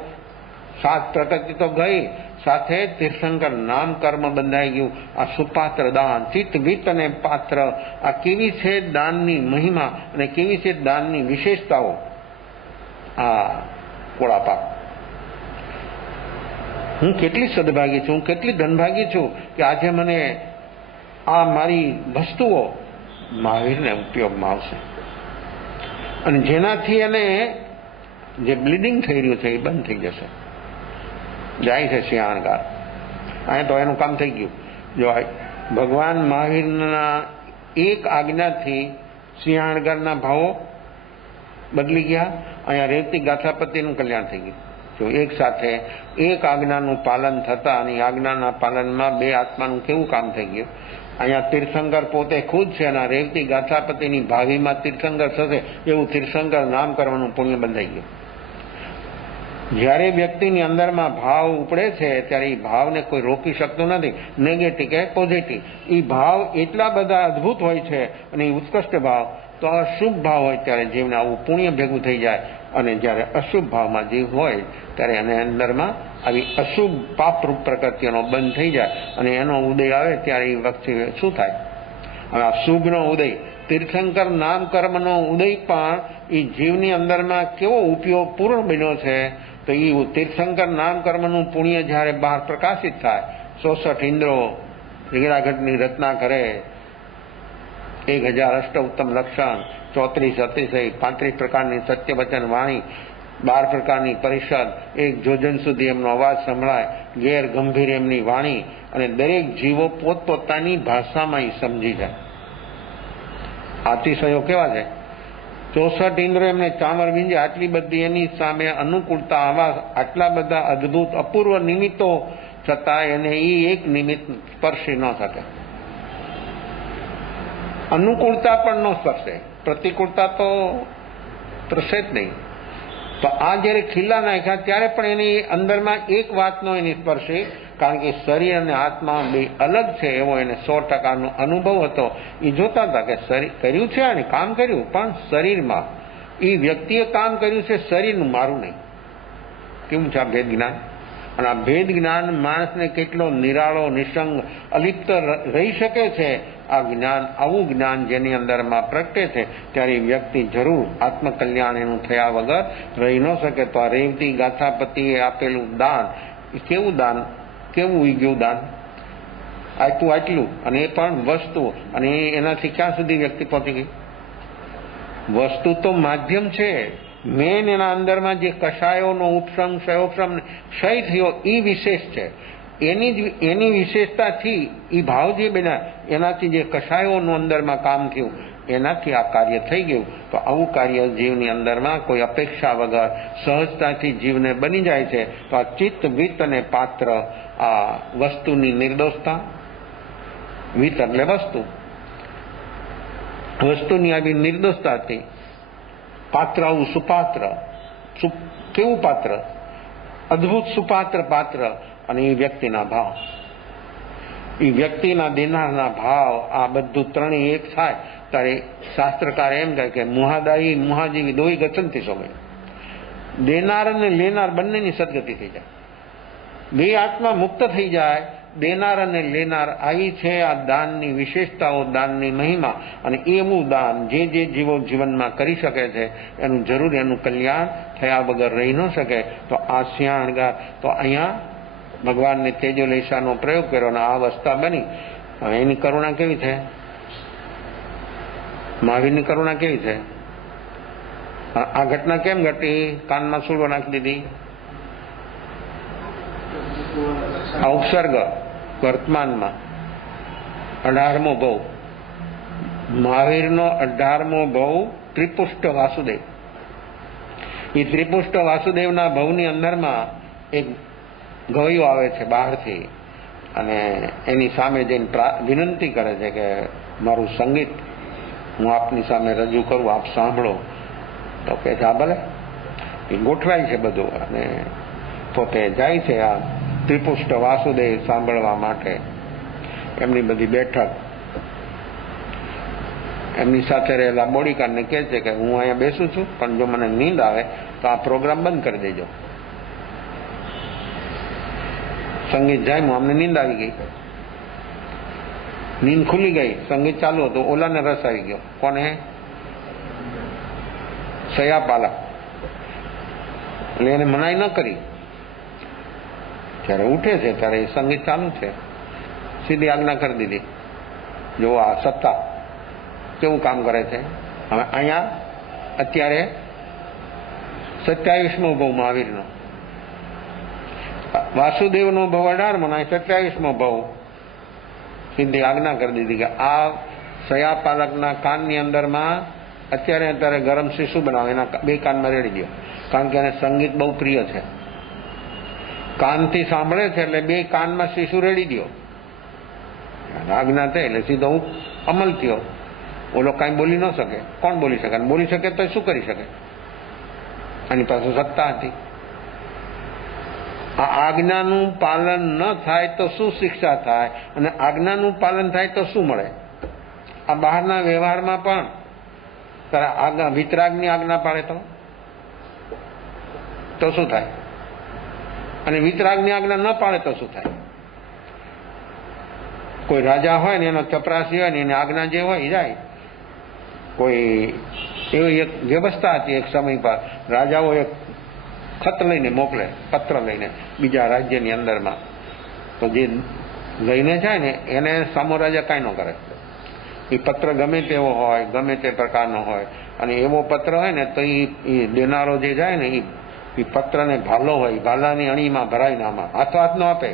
7 પ્રકૃતિ તો ગઈ, સાથે તીર્થંકર નામ કર્મ બંધાઈ ગયું. આ સુપાત્ર દાન, ચિત્ત વિત્ત અને પાત્ર, આ કેવી છે દાનની મહિમા અને કેવી છે દાનની વિશેષતાઓ. આ કોળા પાક, હું કેટલી સદભાગી છું, હું કેટલી ધનભાગી છું કે આજે મને આ મારી વસ્તુઓ મહાવીરને ઉપયોગમાં આવશે. અને જેનાથી એને જે બ્લીડિંગ થઈ રહ્યું છે એ બંધ થઈ જશે. જાય છે સિંહણગાર. અહીંયા તો એનું કામ થઈ ગયું. જો ભગવાન મહાવીરના એક આજ્ઞાથી સિંહણગારના ભાવો બદલી ગયા. અહીંયા રેવતી ગાથાપતિનું કલ્યાણ થઈ ગયું. જો એક સાથે એક આજ્ઞાનું પાલન થતા, અને આજ્ઞાના પાલનમાં 2 આત્માનું કેવું કામ થઈ ગયું. અહીંયા તીર્થંકર પોતે ખુદ છે, અને રેવતી ગાથાપતિની ભાવિમાં તીર્થંકર થશે એવું તીર્થંકર નામ કરવાનું પુણ્ય બંધાઈ ગયું. જ્યારે વ્યક્તિની અંદરમાં ભાવ ઉપડે છે ત્યારે એ ભાવને કોઈ રોકી શકતું નથી, નેગેટિવ કે પોઝિટિવ. એ ભાવ એટલા બધા અદભુત હોય છે, અને એ ઉત્કૃષ્ટ ભાવ. તો અશુભ ભાવ હોય ત્યારે જીવને આવું પુણ્ય ભેગું થઈ જાય. અને જ્યારે અશુભ ભાવમાં જીવ હોય ત્યારે એને અંદરમાં આવી અશુભ પાપરૂપ પ્રકૃતિનો બંધ થઈ જાય, અને એનો ઉદય આવે ત્યારે એ વખતે શું થાય? હવે આ શુભનો ઉદય, તીર્થંકર નામ કર્મનો ઉદય પણ એ જીવની અંદરમાં કેવો ઉપયોગપૂર્ણ બન્યો છે. તો એ તીર્થંકર નામ કર્મનું પુણ્ય જ્યારે બહાર પ્રકાશિત થાય, 66 ઇન્દ્રો રીંગણાઘટની રચના કરે, 1000 અષ્ટ ઉત્તમ લક્ષણ, 34 અતિશય, 35 પ્રકારની સત્ય વચન વાણી, 12 પ્રકારની પરિષદ, 1 જોજન સુધી એમનો અવાજ સંભળાય, ગેર ગંભીર એમની વાણી, અને દરેક જીવો પોતપોતાની ભાષામાં સમજી જાય. અતિશયો કેવા છે? 64 ઇન્દ્રો એમને ચામર વીંજે, આટલી બધી એની સામે અનુકૂળતા, આવા આટલા બધા અદભુત અપૂર્વ નિમિત્તો છતાં એને એ એક નિમિત્ત સ્પર્શી ન શકે. અનુકૂળતા પણ ન સ્પર્શે, પ્રતિકૂળતા તો સ્પર્શે જ નહીં. તો આ જયારે ખીલા નાખ્યા ત્યારે પણ એની અંદરમાં એક વાતનો એની સ્પર્શે, કારણ કે શરીર અને આત્મા 2 અલગ છે એવો એને 100% અનુભવ હતો. એ જોતા હતા કે શરીર કર્યું છે અને કામ કર્યું, પણ શરીરમાં એ વ્યક્તિએ કામ કર્યું છે, શરીરનું, મારું નહીં. કેવું છે આ ભેદ જ્ઞાન? અને આ ભેદ જ્ઞાન માણસને કેટલો નિરાળો, નિસંગ, અલિપ્ત રહી શકે છે. આ જ્ઞાન, આવું જ્ઞાન જેની અંદરમાં પ્રગટે છે ત્યારે વ્યક્તિ જરૂર આત્મકલ્યાણ એનું થયા વગર રહી ન શકે. તો આ રેવતી ગાથાપતિએ આપેલું દાન, કેવું દાન, કેવું ઉગ્યું દાન, આટલું, અને એ પણ વસ્તુ. અને એનાથી ક્યાં સુધી વ્યક્તિ પહોંચી ગઈ? વસ્તુ તો માધ્યમ છે, મેન એના અંદરમાં જે કષાયોનો ઉપશમ, ક્ષયોપશમ, ક્ષય થયો એ વિશેષ છે. એની વિશેષતાથી એ ભાવ જે બન્યા, એનાથી જે કષાયોનું અંદરમાં કામ થયું, એનાથી આ કાર્ય થઈ ગયું. તો આવું કાર્ય જીવની અંદરમાં કોઈ અપેક્ષા વગર સહજતાથી જીવને બની જાય છે. તો આ ચિત્ત, વિત્ત અને પાત્ર, આ વસ્તુની નિર્દોષતા, વિત એટલે વસ્તુ, વસ્તુની આવી નિર્દોષતા હતી. પાત્ર આવું સુપાત્ર, કેવું પાત્ર? અદભુત સુપાત્ર પાત્ર. અને એ વ્યક્તિના ભાવ, એ વ્યક્તિના દેનારના ભાવ, આ બધું ત્રણેય એક થાય ત્યારે શાસ્ત્રકાર એમ કહે કે મુહાદાયી મુહાજીવી દોઈ ગચંતી સમય. દેનાર અને લેનાર બંનેની સદગતિ થઈ જાય, બે આત્મા મુક્ત થઈ જાય. દેનાર અને લેનાર આવી છે આ દાનની વિશેષતાઓ, દાનની મહિમા. અને એવું દાન જે જીવો જીવનમાં કરી શકે છે એનું જરૂર એનું કલ્યાણ થયા વગર રહી ન શકે. તો આ સિંહણગાર તો અહીંયા ભગવાનને તેજો લેશાનો પ્રયોગ કર્યો અને આ અવસ્થા બની. એની કરુણા કેવી છે? મહાવીરની કરુણા કેવી છે? આ ઘટના કેમ ઘટી? કાનમાં સૂળો નાખી દીધી. આ ઉપસર્ગ વર્તમાનમાં 18મો ભવ, મહાવીરનો 18મો ભવ ત્રિપુષ્ટ વાસુદેવ. એ ત્રિપુષ્ટ વાસુદેવના ભવની અંદરમાં એક ગવૈયો આવે છે બહારથી અને એની સામે જઈને વિનંતી કરે છે કે મારું સંગીત હું આપની સામે રજૂ કરું, આપ સાંભળો. તો કે હા ભલે. એ ગોઠવાય છે બધું અને પોતે જાય છે આ ત્રિપુષ્ટ વાસુદેવ સાંભળવા માટે. એમની બધી બેઠક, એમની સાથે રહેલા બોડીગાર્ડને કહે છે કે હું અહીંયા બેસું છું, પણ જો મને નીંદ આવે તો આ પ્રોગ્રામ બંધ કરી દેજો. સંગીત જાય, અમને નીંદ આવી ગઈ, નીંદ ખુલી ગઈ, સંગીત ચાલુ હતું, ઓલાને રસ આવી ગયો. કોને? સયાપાલા. એટલે એને મનાઈ ન કરી. જયારે ઉઠે છે ત્યારે સંગીત ચાલુ છે, સીધી આજ્ઞા કરી દીધી. જો આ સત્તા કેવું કામ કરે છે. હવે અહીંયા અત્યારે 27મો ભવ મહાવીરનો, વાસુદેવનો ભવ 18મો, 27મો ભવ. સીધી આજ્ઞા કરી દીધી કે આ સયાપાલકના કાનની અંદરમાં અત્યારે ગરમ શીશુ બનાવો, એના 2 કાનમાં રેડી દો. કારણ કે એને સંગીત બહુ પ્રિય છે, કાનથી સાંભળે છે એટલે 2 કાનમાં શીશુ રેડી દો. આજ્ઞા થઈ એટલે સીધો અમલ થયો. ઓલો કાંઈ બોલી ન શકે. કોણ બોલી શકે? બોલી શકે તો શું કરી શકે? આની પાસે સત્તા હતી. આ આજ્ઞાનું પાલન ન થાય તો શું શિક્ષા થાય, અને આજ્ઞાનું પાલન થાય તો શું મળે? આ બહારના વ્યવહારમાં પણ તારા વિતરાગની આજ્ઞા પાડે તો શું થાય? અને વિતરાગની આજ્ઞા ન પાડે તો શું થાય? કોઈ રાજા હોય ને એનો ચપરાસી હોય ને એની આજ્ઞા જે હોય એ જાય. કોઈ એવી એક વ્યવસ્થા હતી એક સમય પર, રાજાઓ એક ખત લઈને મોકલે, પત્ર લઈને બીજા રાજ્યની અંદરમાં, તો જે લઈને જાય ને એને સામો રાજા કાંઈ ન કરે. એ પત્ર ગમે તેવો હોય, ગમે તે પ્રકારનો હોય, અને એવો પત્ર હોય ને તો એ દેનારો જે જાય ને એ પત્રને ભાલો હોય, ભાલાની અણીમાં ભરાઈને આમાં હાથ ન આપે,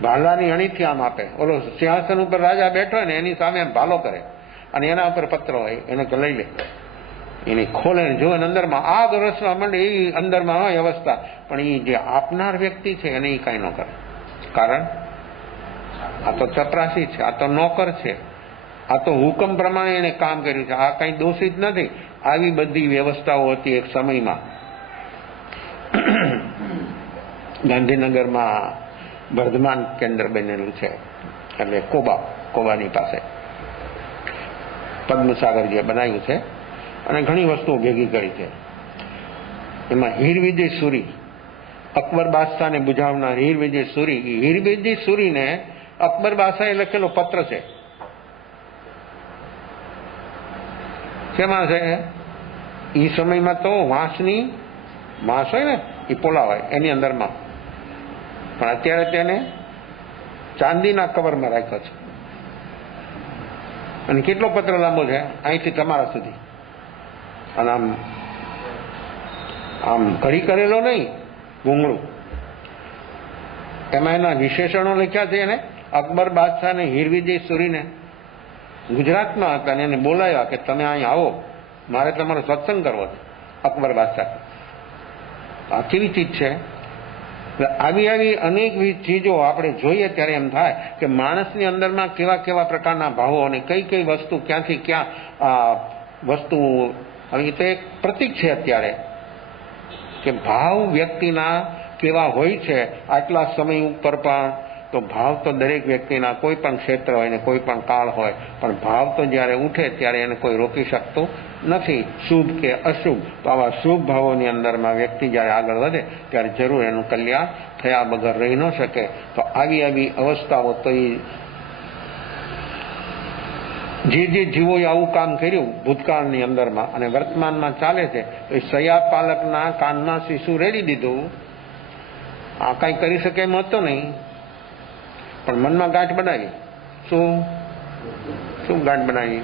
ભાલાની અણીથી આમ આપે. ઓલો સિંહાસન ઉપર રાજા બેઠો હોય ને એની સામે ભાલો કરે અને એના ઉપર પત્ર હોય, એને કે લઈ લે. એની ખોલે જો અંદરમાં આગ રસવા માંડે એવી અંદરમાં હોય અવસ્થા. પણ એ જે આપનાર વ્યક્તિ છે એને એ કાંઈ ન કરે. કારણ આ તો ચપરાસી છે, આ તો નોકર છે, આ તો હુકમ પ્રમાણે એને કામ કર્યું છે, આ કઈ દોષિત નથી. આવી બધી વ્યવસ્થાઓ હતી એક સમયમાં. ગાંધીનગરમાં વર્ધમાન કેન્દ્ર બનેલું છે, એટલે કોબાની પાસે પદ્મસાગર જે બનાવ્યું છે અને ઘણી વસ્તુઓ ભેગી કરી છે. એમાં હીરવિજય સુરી, અકબર બાદશાહને બુઝાવનાર હીરવિજય સુરી, હીરવિજય સુરીને અકબર બાદશાહે લખેલો પત્ર છે. શેમાં છે? એ સમયમાં તો વાંસ હોય ને એ પોલા હોય એની અંદરમાં, પણ અત્યારે તેને ચાંદીના કવરમાં રાખ્યો છે. અને કેટલો પત્ર લાંબો છે, અહીંથી તમારા સુધી. અને આમ ઘડી કરેલો નહીં, ઘૂંઘળું. એમાં એના વિશેષણો લખ્યા છે. એને અકબર બાદશાહને હીરવિજય સુરીને ગુજરાતમાં હતા અને એને બોલાવ્યા કે તમે અહીં આવો, મારે તમારો સત્સંગ કરવો છે. અકબર બાદશાહ આ કેવી ચીજ છે? આવી આવી અનેકવિધ ચીજો આપણે જોઈએ ત્યારે એમ થાય કે માણસની અંદરમાં કેવા કેવા પ્રકારના ભાવો અને કઈ કઈ વસ્તુ ક્યાંથી ક્યાં વસ્તુ આવી તો એક પ્રતીક છે અત્યારે કે ભાવ વ્યક્તિના કેવા હોય છે આટલા સમય ઉપર પણ. તો ભાવ તો દરેક વ્યક્તિના કોઈ પણ ક્ષેત્ર હોય ને કોઈ પણ કાળ હોય, પણ ભાવ તો જ્યારે ઉઠે ત્યારે એને કોઈ રોકી શકતું નથી, શુભ કે અશુભ. તો આવા શુભ ભાવોની અંદરમાં વ્યક્તિ જ્યારે આગળ વધે ત્યારે જરૂર એનું કલ્યાણ થયા વગર રહી ન શકે. તો આવી આવી અવસ્થાઓ તો જે જીવોએ આવું કામ કર્યું ભૂતકાળની અંદરમાં અને વર્તમાનમાં ચાલે છે, તો એ સયા પાલકના કાનમાં શીશુ રેડી દીધું. આ કાંઈ કરી શકે એમ હતો નહીં, પણ મનમાં ગાંઠ બનાવી. શું ગાંઠ બનાવી?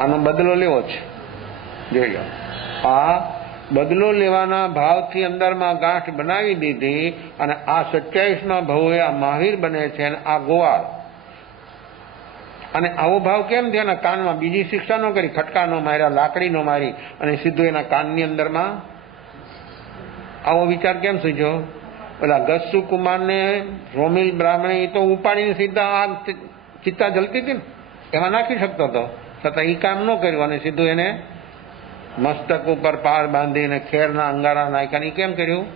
આનો બદલો લેવો છે. જોઈ લો, આ બદલો લેવાના ભાવથી અંદરમાં ગાંઠ બનાવી દીધી અને આ 27માં ભાવે આ મહાવીર બને છે અને આ ગોવાળ. અને આવો ભાવ કેમ થયો? એના કાનમાં બીજી શિક્ષા ન કરી, ખટકા નો માર્યા, લાકડી નો મારી અને સીધું એના કાનની અંદરમાં આવો વિચાર કેમ સૂજ્યો? પેલા ગસ્સુ કુમારને રોમિલ બ્રાહ્મણે એ તો ઉપાડીને સીધા આ ચિત્તા જલતી હતી ને એમાં નાખી શકતો હતો, છતાં એ કામ ન કર્યું અને સીધું એને મસ્તક ઉપર પાર બાંધીને ખેરના અંગારા નાખ્યા. એ કેમ કર્યું?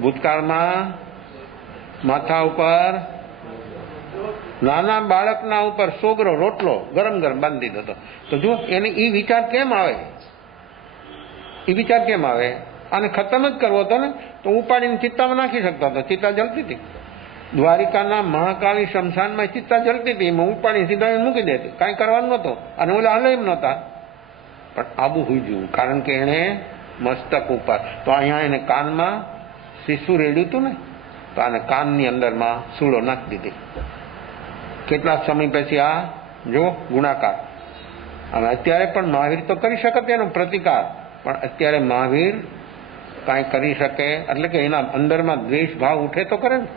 ભૂતકાળમાં માથા ઉપર નાના બાળકના ઉપર સોગરો રોટલો ગરમ ગરમ બાંધી દીધો હતો. તો જો એને એ વિચાર કેમ આવે? એ વિચાર કેમ આવે? આને ખતમ જ કરવો હતો ને તો ઉપાડીને ચિત્તામાં નાખી શકતો હતો. ચિત્તા જલતી હતી. દ્વારિકાના મહાકાળી શમશાનમાં ચિત્તા જલતી હતી, એમાં ઉપાડીને સીધા મૂકી દેતી, કાંઈ કરવાનું નહોતું. અને ઓલા હલે એમ નહોતા, પણ આબુ હોઈ ગયું કારણ કે એને મસ્તક ઉપર. તો અહીંયા એને કાનમાં શીશુ રેડ્યું હતું ને, તો આને કાનની અંદરમાં સૂળો નાખી દીધી. કેટલા સમય પછી આ જો ગુણાકાર. અને અત્યારે પણ મહાવીર તો કરી શકે એનો પ્રતિકાર, પણ અત્યારે મહાવીર કાંઈ કરી શકે એટલે કે એના અંદરમાં દ્વેષ ભાવ ઉઠે તો કરે ને,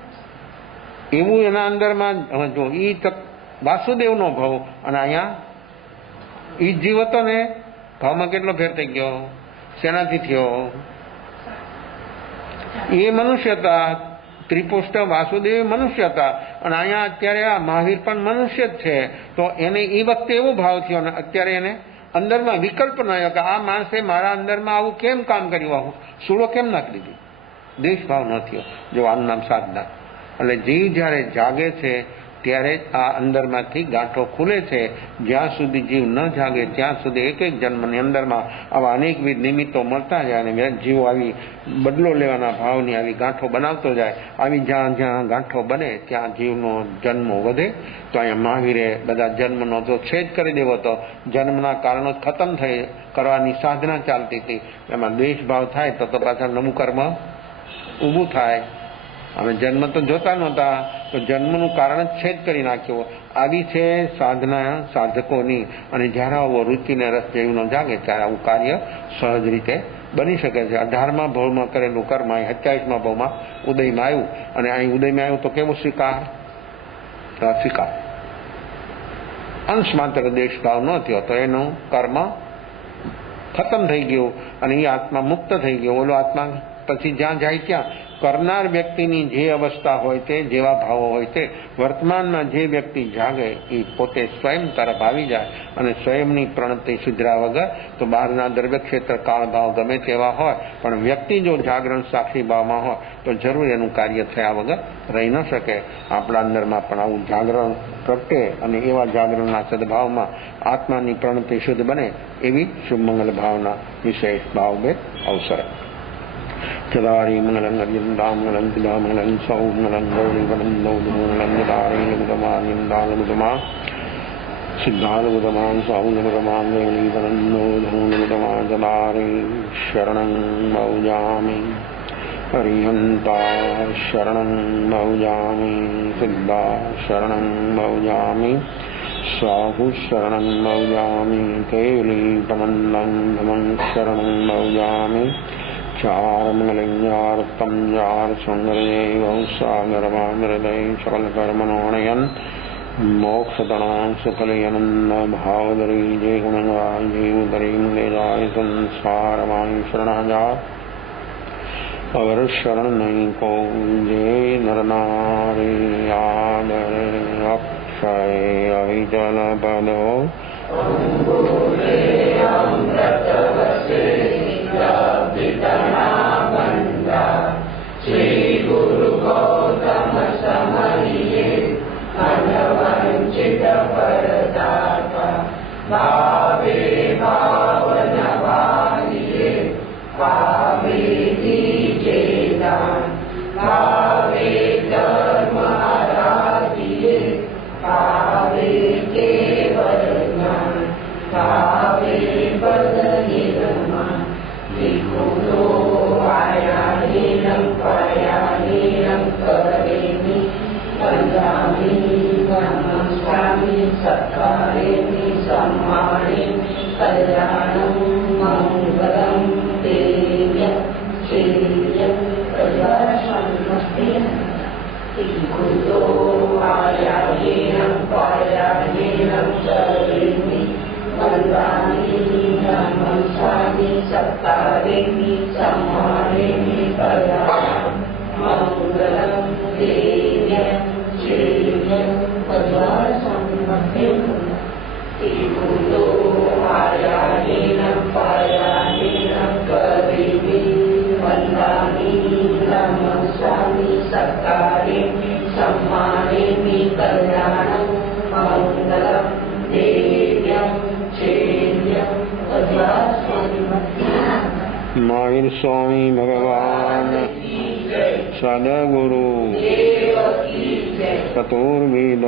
એવું એના અંદરમાં. જો એ વાસુદેવનો ભાવ અને અહીંયા એ જીવ હતો ને, ભાવમાં કેટલો ફેર થઈ ગયો? શેનાથી થયો? એ મનુષ્ય હતા, ત્રિપુષ્ટ વાસુદેવ મનુષ્ય હતા, અને અહીંયા અત્યારે આ મહાવીર પણ મનુષ્ય જ છે. તો એને એ વખતે એવો ભાવ થયો અને અત્યારે એને અંદરમાં વિકલ્પ ન આવ્યો કે આ માણસે મારા અંદરમાં આવું કેમ કામ કર્યું, આવું સૂળો કેમ નાખી દીધી? દ્વેષ ભાવ ન થયો. જો આનું નામ સાધના. એટલે જીવ જ્યારે જાગે છે ત્યારે જ આ અંદરમાંથી ગાંઠો ખુલે છે. જ્યાં સુધી જીવ ન જાગે ત્યાં સુધી એક એક જન્મની અંદરમાં આવા અનેકવિધ નિમિત્તો મળતા જાય અને જીવ આવી બદલો લેવાના ભાવની આવી ગાંઠો બનાવતો જાય. આવી જ્યાં જ્યાં ગાંઠો બને ત્યાં જીવનો જન્મ વધે. તો અહીંયા મહાવીરે બધા જન્મનો તો છેદ કરી દેવો હતો. જન્મના કારણો ખતમ થઈ કરવાની સાધના ચાલતી હતી. એમાં દ્વેષ ભાવ થાય તો પાછળ નવું કર્મ ઊભું થાય. અમે જન્મ તો જોતા નહોતા, તો જન્મનું કારણ જ છેદ કરી નાખ્યો. આવી છે સાધના સાધકોની. અને જ્યારે આવો રુચિને રસ જેવું જાગે ત્યારે આવું કાર્ય સહજ રીતે બની શકે છે. 18મા ભાવમાં કરેલું કર્મ અહીં 27મા ભાવમાં ઉદયમાં આવ્યું, અને અહીં ઉદયમાં આવ્યું તો કેવું સ્વીકાર? અંશ માત્ર દેશ ભાવ ન થયો તો એનું કર્મ ખતમ થઈ ગયું અને એ આત્મા મુક્ત થઈ ગયો. ઓલો આત્મા પછી જ્યાં જાય ત્યાં કરનાર વ્યક્તિની જે અવસ્થા હોય તે, જેવા ભાવો હોય તે, વર્તમાનમાં જે વ્યક્તિ જાગે એ પોતે સ્વયં તરફ આવી જાય અને સ્વયંની પ્રણતિ સુધરા વગર તો બહારના દ્રવ્ય ક્ષેત્ર કાળ ભાવ ગમે તેવા હોય, પણ વ્યક્તિ જો જાગરણ સાક્ષી ભાવમાં હોય તો જરૂર એનું કાર્ય થયા વગર રહી ન શકે. આપણા અંદરમાં પણ આવું જાગરણ પ્રગટે અને એવા જાગરણના સદભાવમાં આત્માની પ્રણતિ શુદ્ધ બને એવી શુભમંગલ ભાવના વિશેષ ભાવભેદ અવસર. ચદારી મંગલં અર્યંદામંગલં પિતામંગલં સૌમંગલં ગૌરીવनं નૌદમંગલં નિદારીંગુતમાનિંદાલુતમા સિદ્ધાલુતમાન સૌમંગલમાન ગૌરીવनं નૌદમંગલમા ચદારી શરણં મૌજામિ હરિહંતા શરણં મૌજામિ સિદ્ધા શરણં મૌજામિ સાહુ શરણં મૌજામિ કેલીપમંડં ધમં શરણં મૌજામિ ચાર મંગલંજાર્તમ યાર સંગ્રહે સાગરવામૃદય સકલ કર્મણોણયન મોક્ષતણાં સુકલયનન ભાવદરી જય ગુણરાય જય ઉદરીમ વેદાય સંસારમાય શરણાજાર अगर शरण नहीं को जे नर नारी आदरे अक्षय अहिजल बलो श्री गुरु गौतम समलिये अनवंचित परदाता भावे भावन वालिये भावे दीजे दान भावे धर्म आराधिये भावे केवल ज्ञान भावे बदले रमान लिखो लो आया नीलम पाया नीलम करेमी पंजाबी नमस्कामी सत्कारेमी सम्मानेमी कल्याणं मंगलम देव्य श्रेय प्रजासन्मस्तेन लिखो लो आया नीलम पाया नीलम करेमी पंजाबी नमस्कामी सत्कारेमी सम्मानेमी कल्याणं मंगलम देव्य श्रेय प्रजासन्मस्तेन लिखो लो आया नीलम पाया नीलम करेमी पंजाबी नमस्कामी सत्कारेमी सम्मानेमी कल्याणं मंगलम देव्य श्रेय प्रजासन्मस्तेन। माहिर स्वामी भगवान सदगुरु कतूर वेद